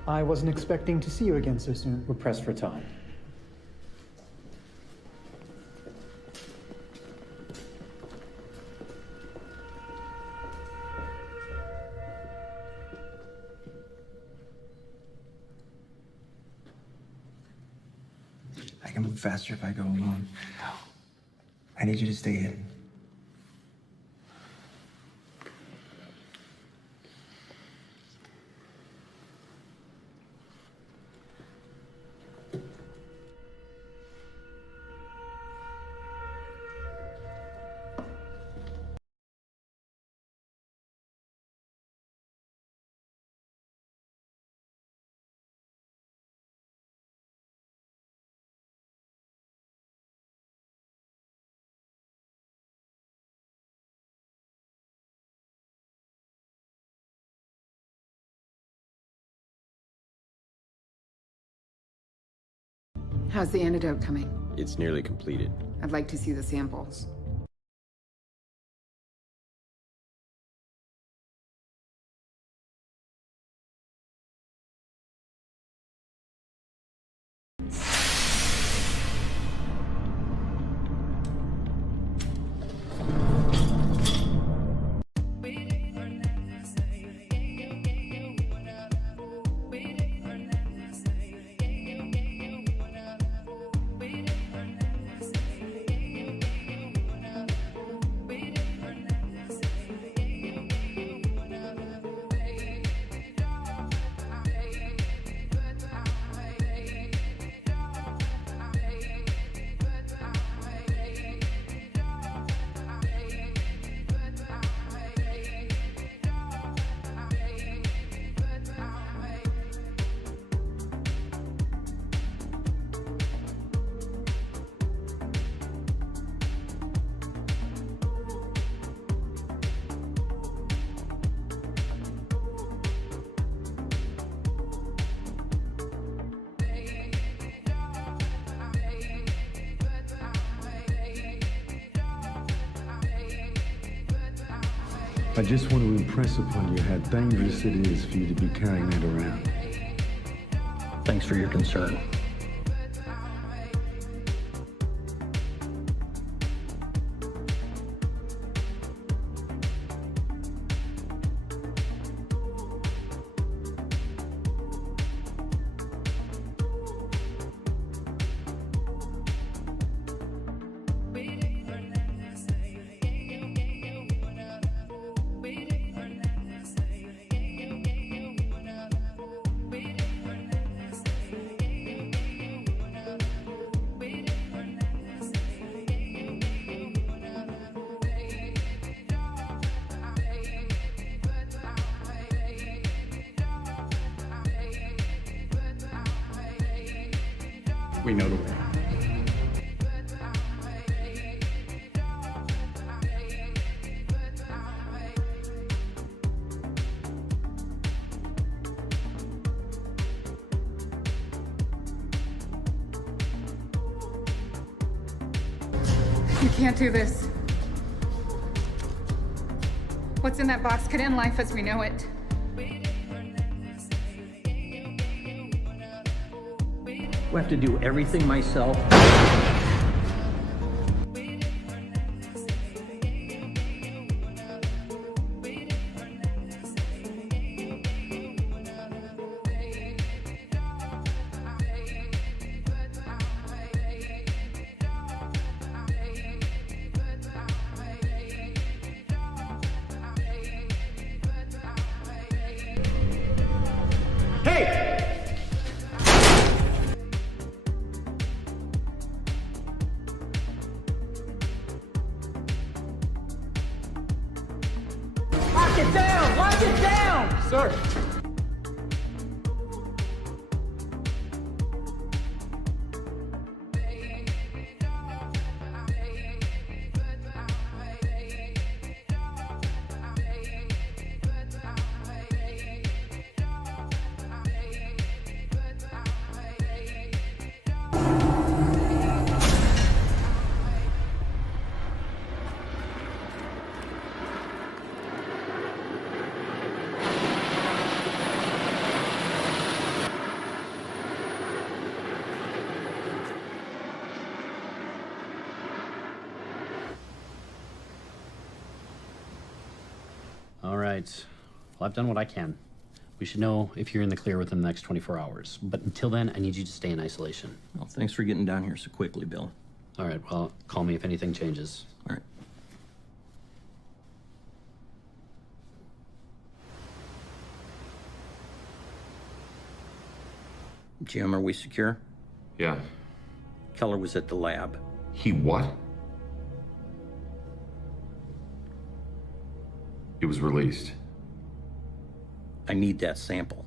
I wasn't expecting to see you again so soon. We're pressed for time. I can move faster if I go alone. I need you to stay hidden. How's the antidote coming? It's nearly completed. I'd like to see the samples. I just want to impress upon you how dangerous it is for you to be carrying that around. Thanks for your concern. We know the way. You can't do this. What's in that box could end life as we know it. I have to do everything myself. Lock it down! Lock it down! Sir! All right. Well, I've done what I can. We should know if you're in the clear within the next 24 hours. But until then, I need you to stay in isolation. Well, thanks for getting down here so quickly, Bill. All right. Well, call me if anything changes. All right. Jim, are we secure? Yeah. Keller was at the lab. He what? It was released. I need that sample.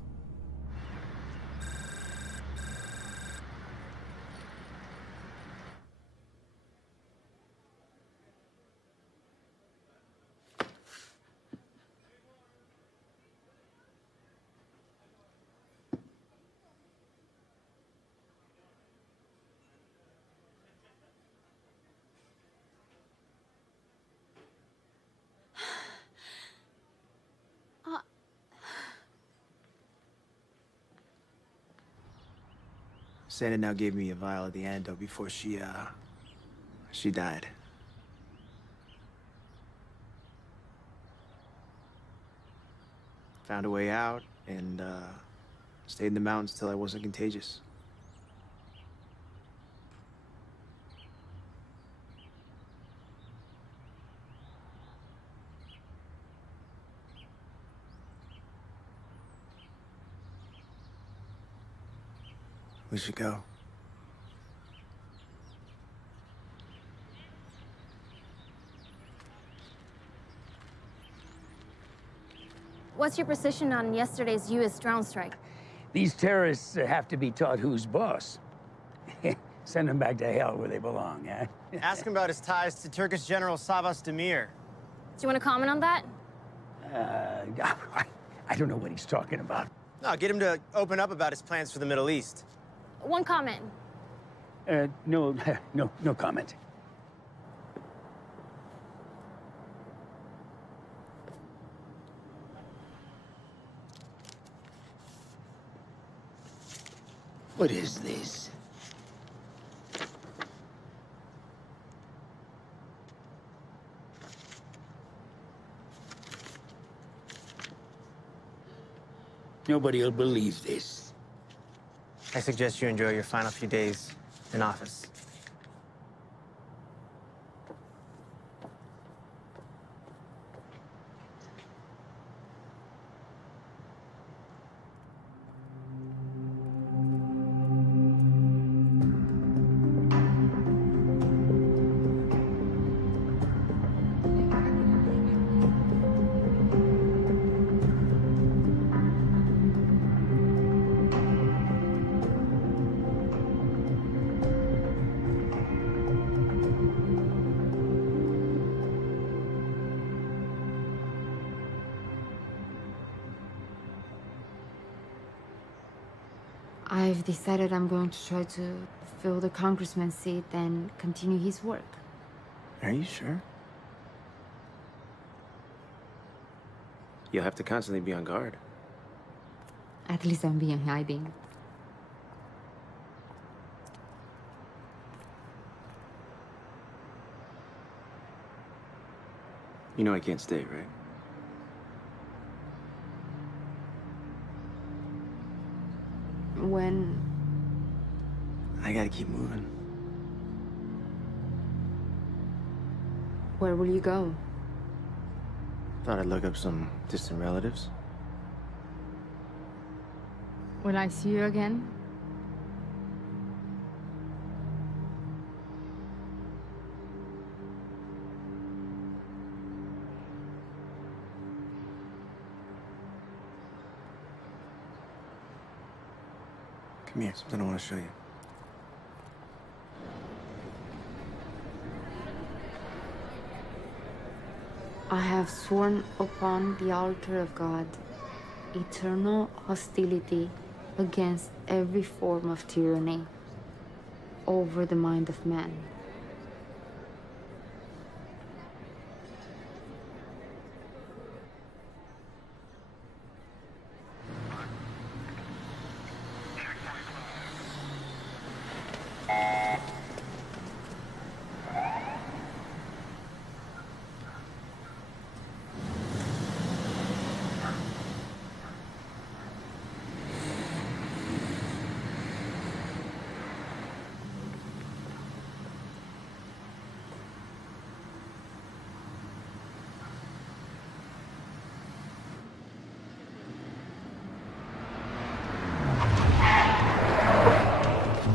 Santa now gave me a vial of the antidote before she died. Found a way out and stayed in the mountains till I wasn't contagious. We should go. What's your position on yesterday's U.S. drone strike? These terrorists have to be taught who's boss. Send them back to hell where they belong, huh? Ask him about his ties to Turkish General Savas Demir. Do you want to comment on that? I don't know what he's talking about. No, get him to open up about his plans for the Middle East. One comment. No comment. What is this? Nobody will believe this. I suggest you enjoy your final few days in office. I've decided I'm going to try to fill the congressman's seat and continue his work. Are you sure? You'll have to constantly be on guard. At least I'm being hiding. You know I can't stay, right? When... I gotta keep moving. Where will you go? Thought I'd look up some distant relatives. Will I see you again? Come here, something I want to show you. I have sworn upon the altar of God eternal hostility against every form of tyranny over the mind of man.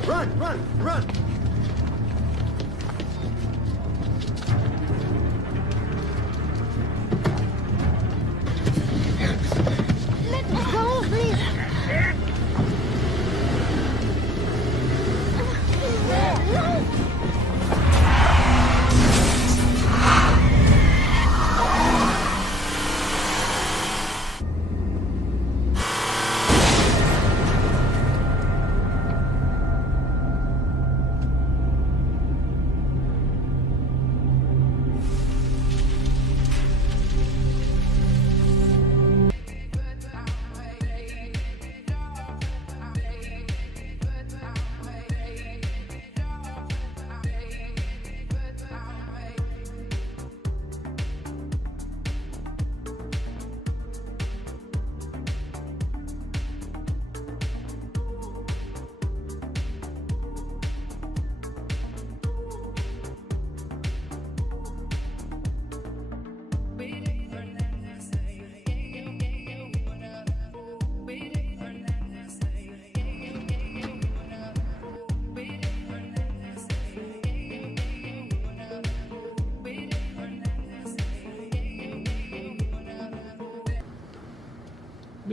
Run, run, run! Let me go, please. No!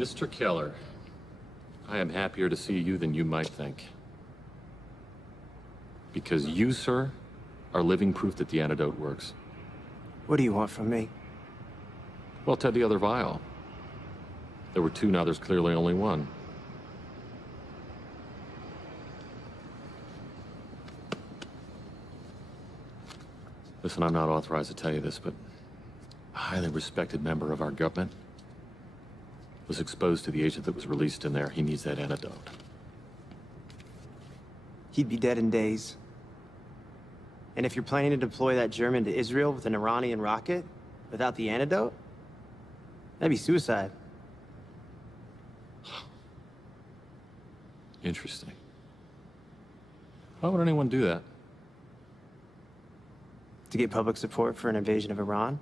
Mr. Keller, I am happier to see you than you might think. Because you, sir, are living proof that the antidote works. What do you want from me? Well, Ted, the other vial. There were two, now there's clearly only one. Listen, I'm not authorized to tell you this, but a highly respected member of our government was exposed to the agent that was released in there. He needs that antidote. He'd be dead in days. And if you're planning to deploy that German to Israel with an Iranian rocket without the antidote, that'd be suicide. Interesting. Why would anyone do that? To get public support for an invasion of Iran?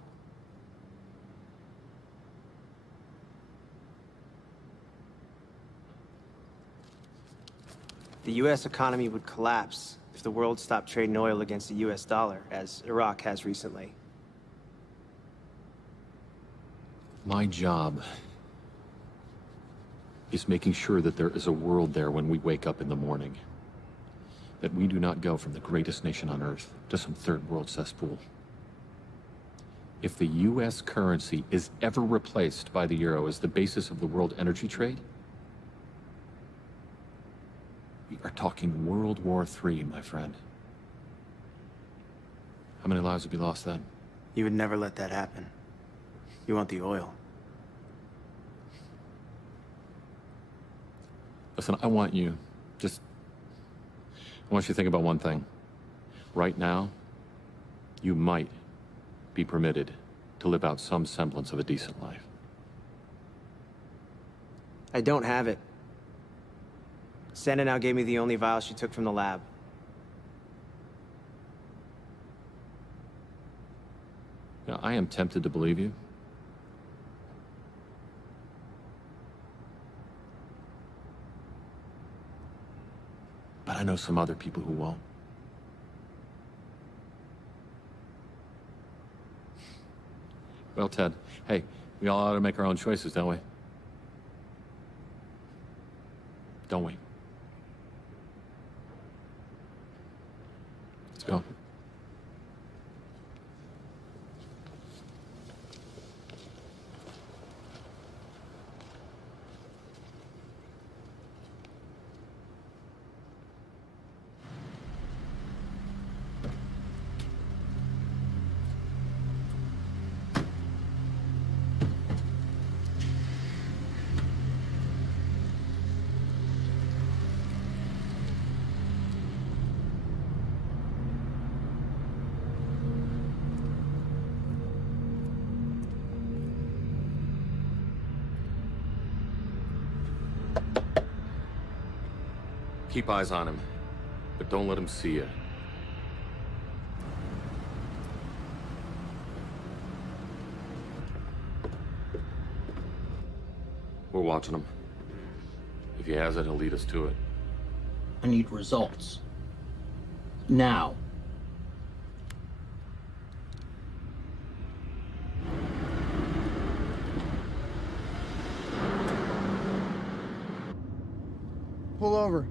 The U.S. economy would collapse if the world stopped trading oil against the U.S. dollar, as Iraq has recently. My job is making sure that there is a world there when we wake up in the morning. That we do not go from the greatest nation on earth to some third world cesspool. If the U.S. currency is ever replaced by the euro as the basis of the world energy trade, We are talking World War III, my friend. How many lives would be lost then? You would never let that happen. You want the oil. Listen, I want you to think about one thing. Right now, you might be permitted to live out some semblance of a decent life. I don't have it. Santa now gave me the only vial she took from the lab. Now, I am tempted to believe you. But I know some other people who won't. Well, Ted, hey, we all ought to make our own choices, don't we? Don't we? Let's go. Keep eyes on him, but don't let him see you. We're watching him. If he has it, he'll lead us to it. I need results. Now. Pull over.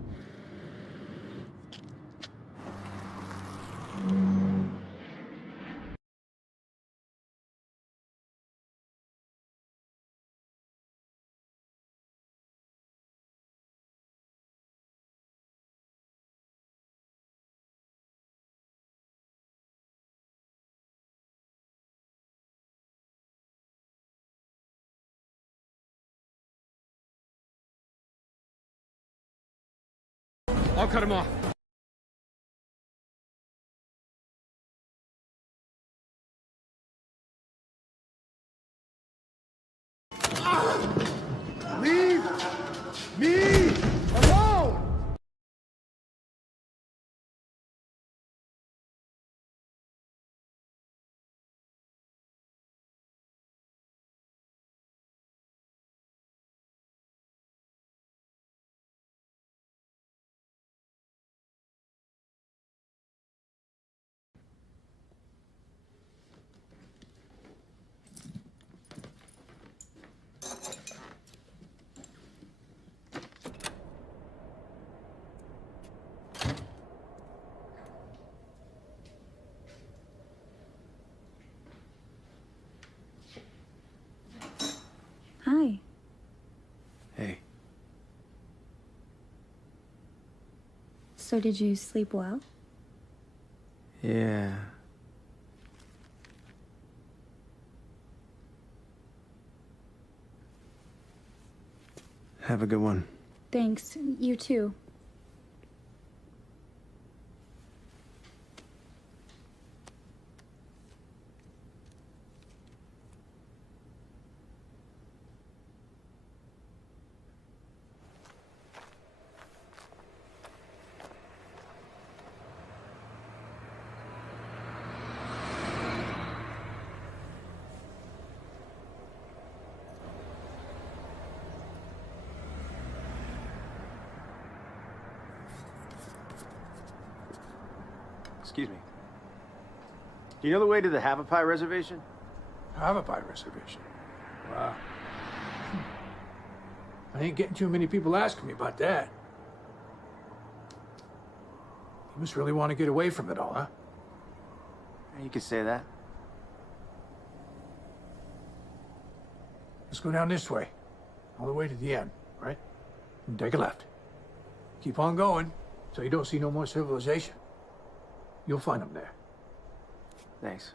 I'll cut him off. Leave me alone! Hi. Hey, So did you sleep well? yeah. Have a good one. Thanks. You too. Excuse me. Do you know the way to the Havapie reservation? Havapie reservation? Wow. I ain't getting too many people asking me about that. You must really want to get away from it all, huh? You could say that. Let's go down this way. All the way to the end, right? And take a left. Keep on going, so you don't see no more civilization. You'll find them there. Thanks.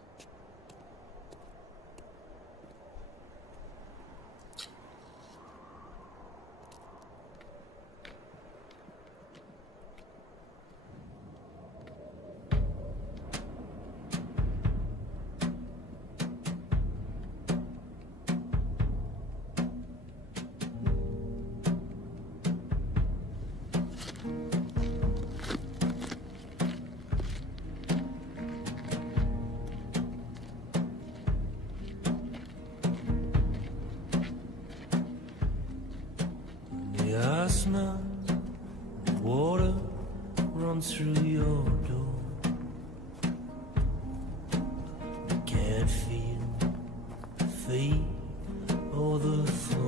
I smell water run through your door. I can't feel the feet or the floor.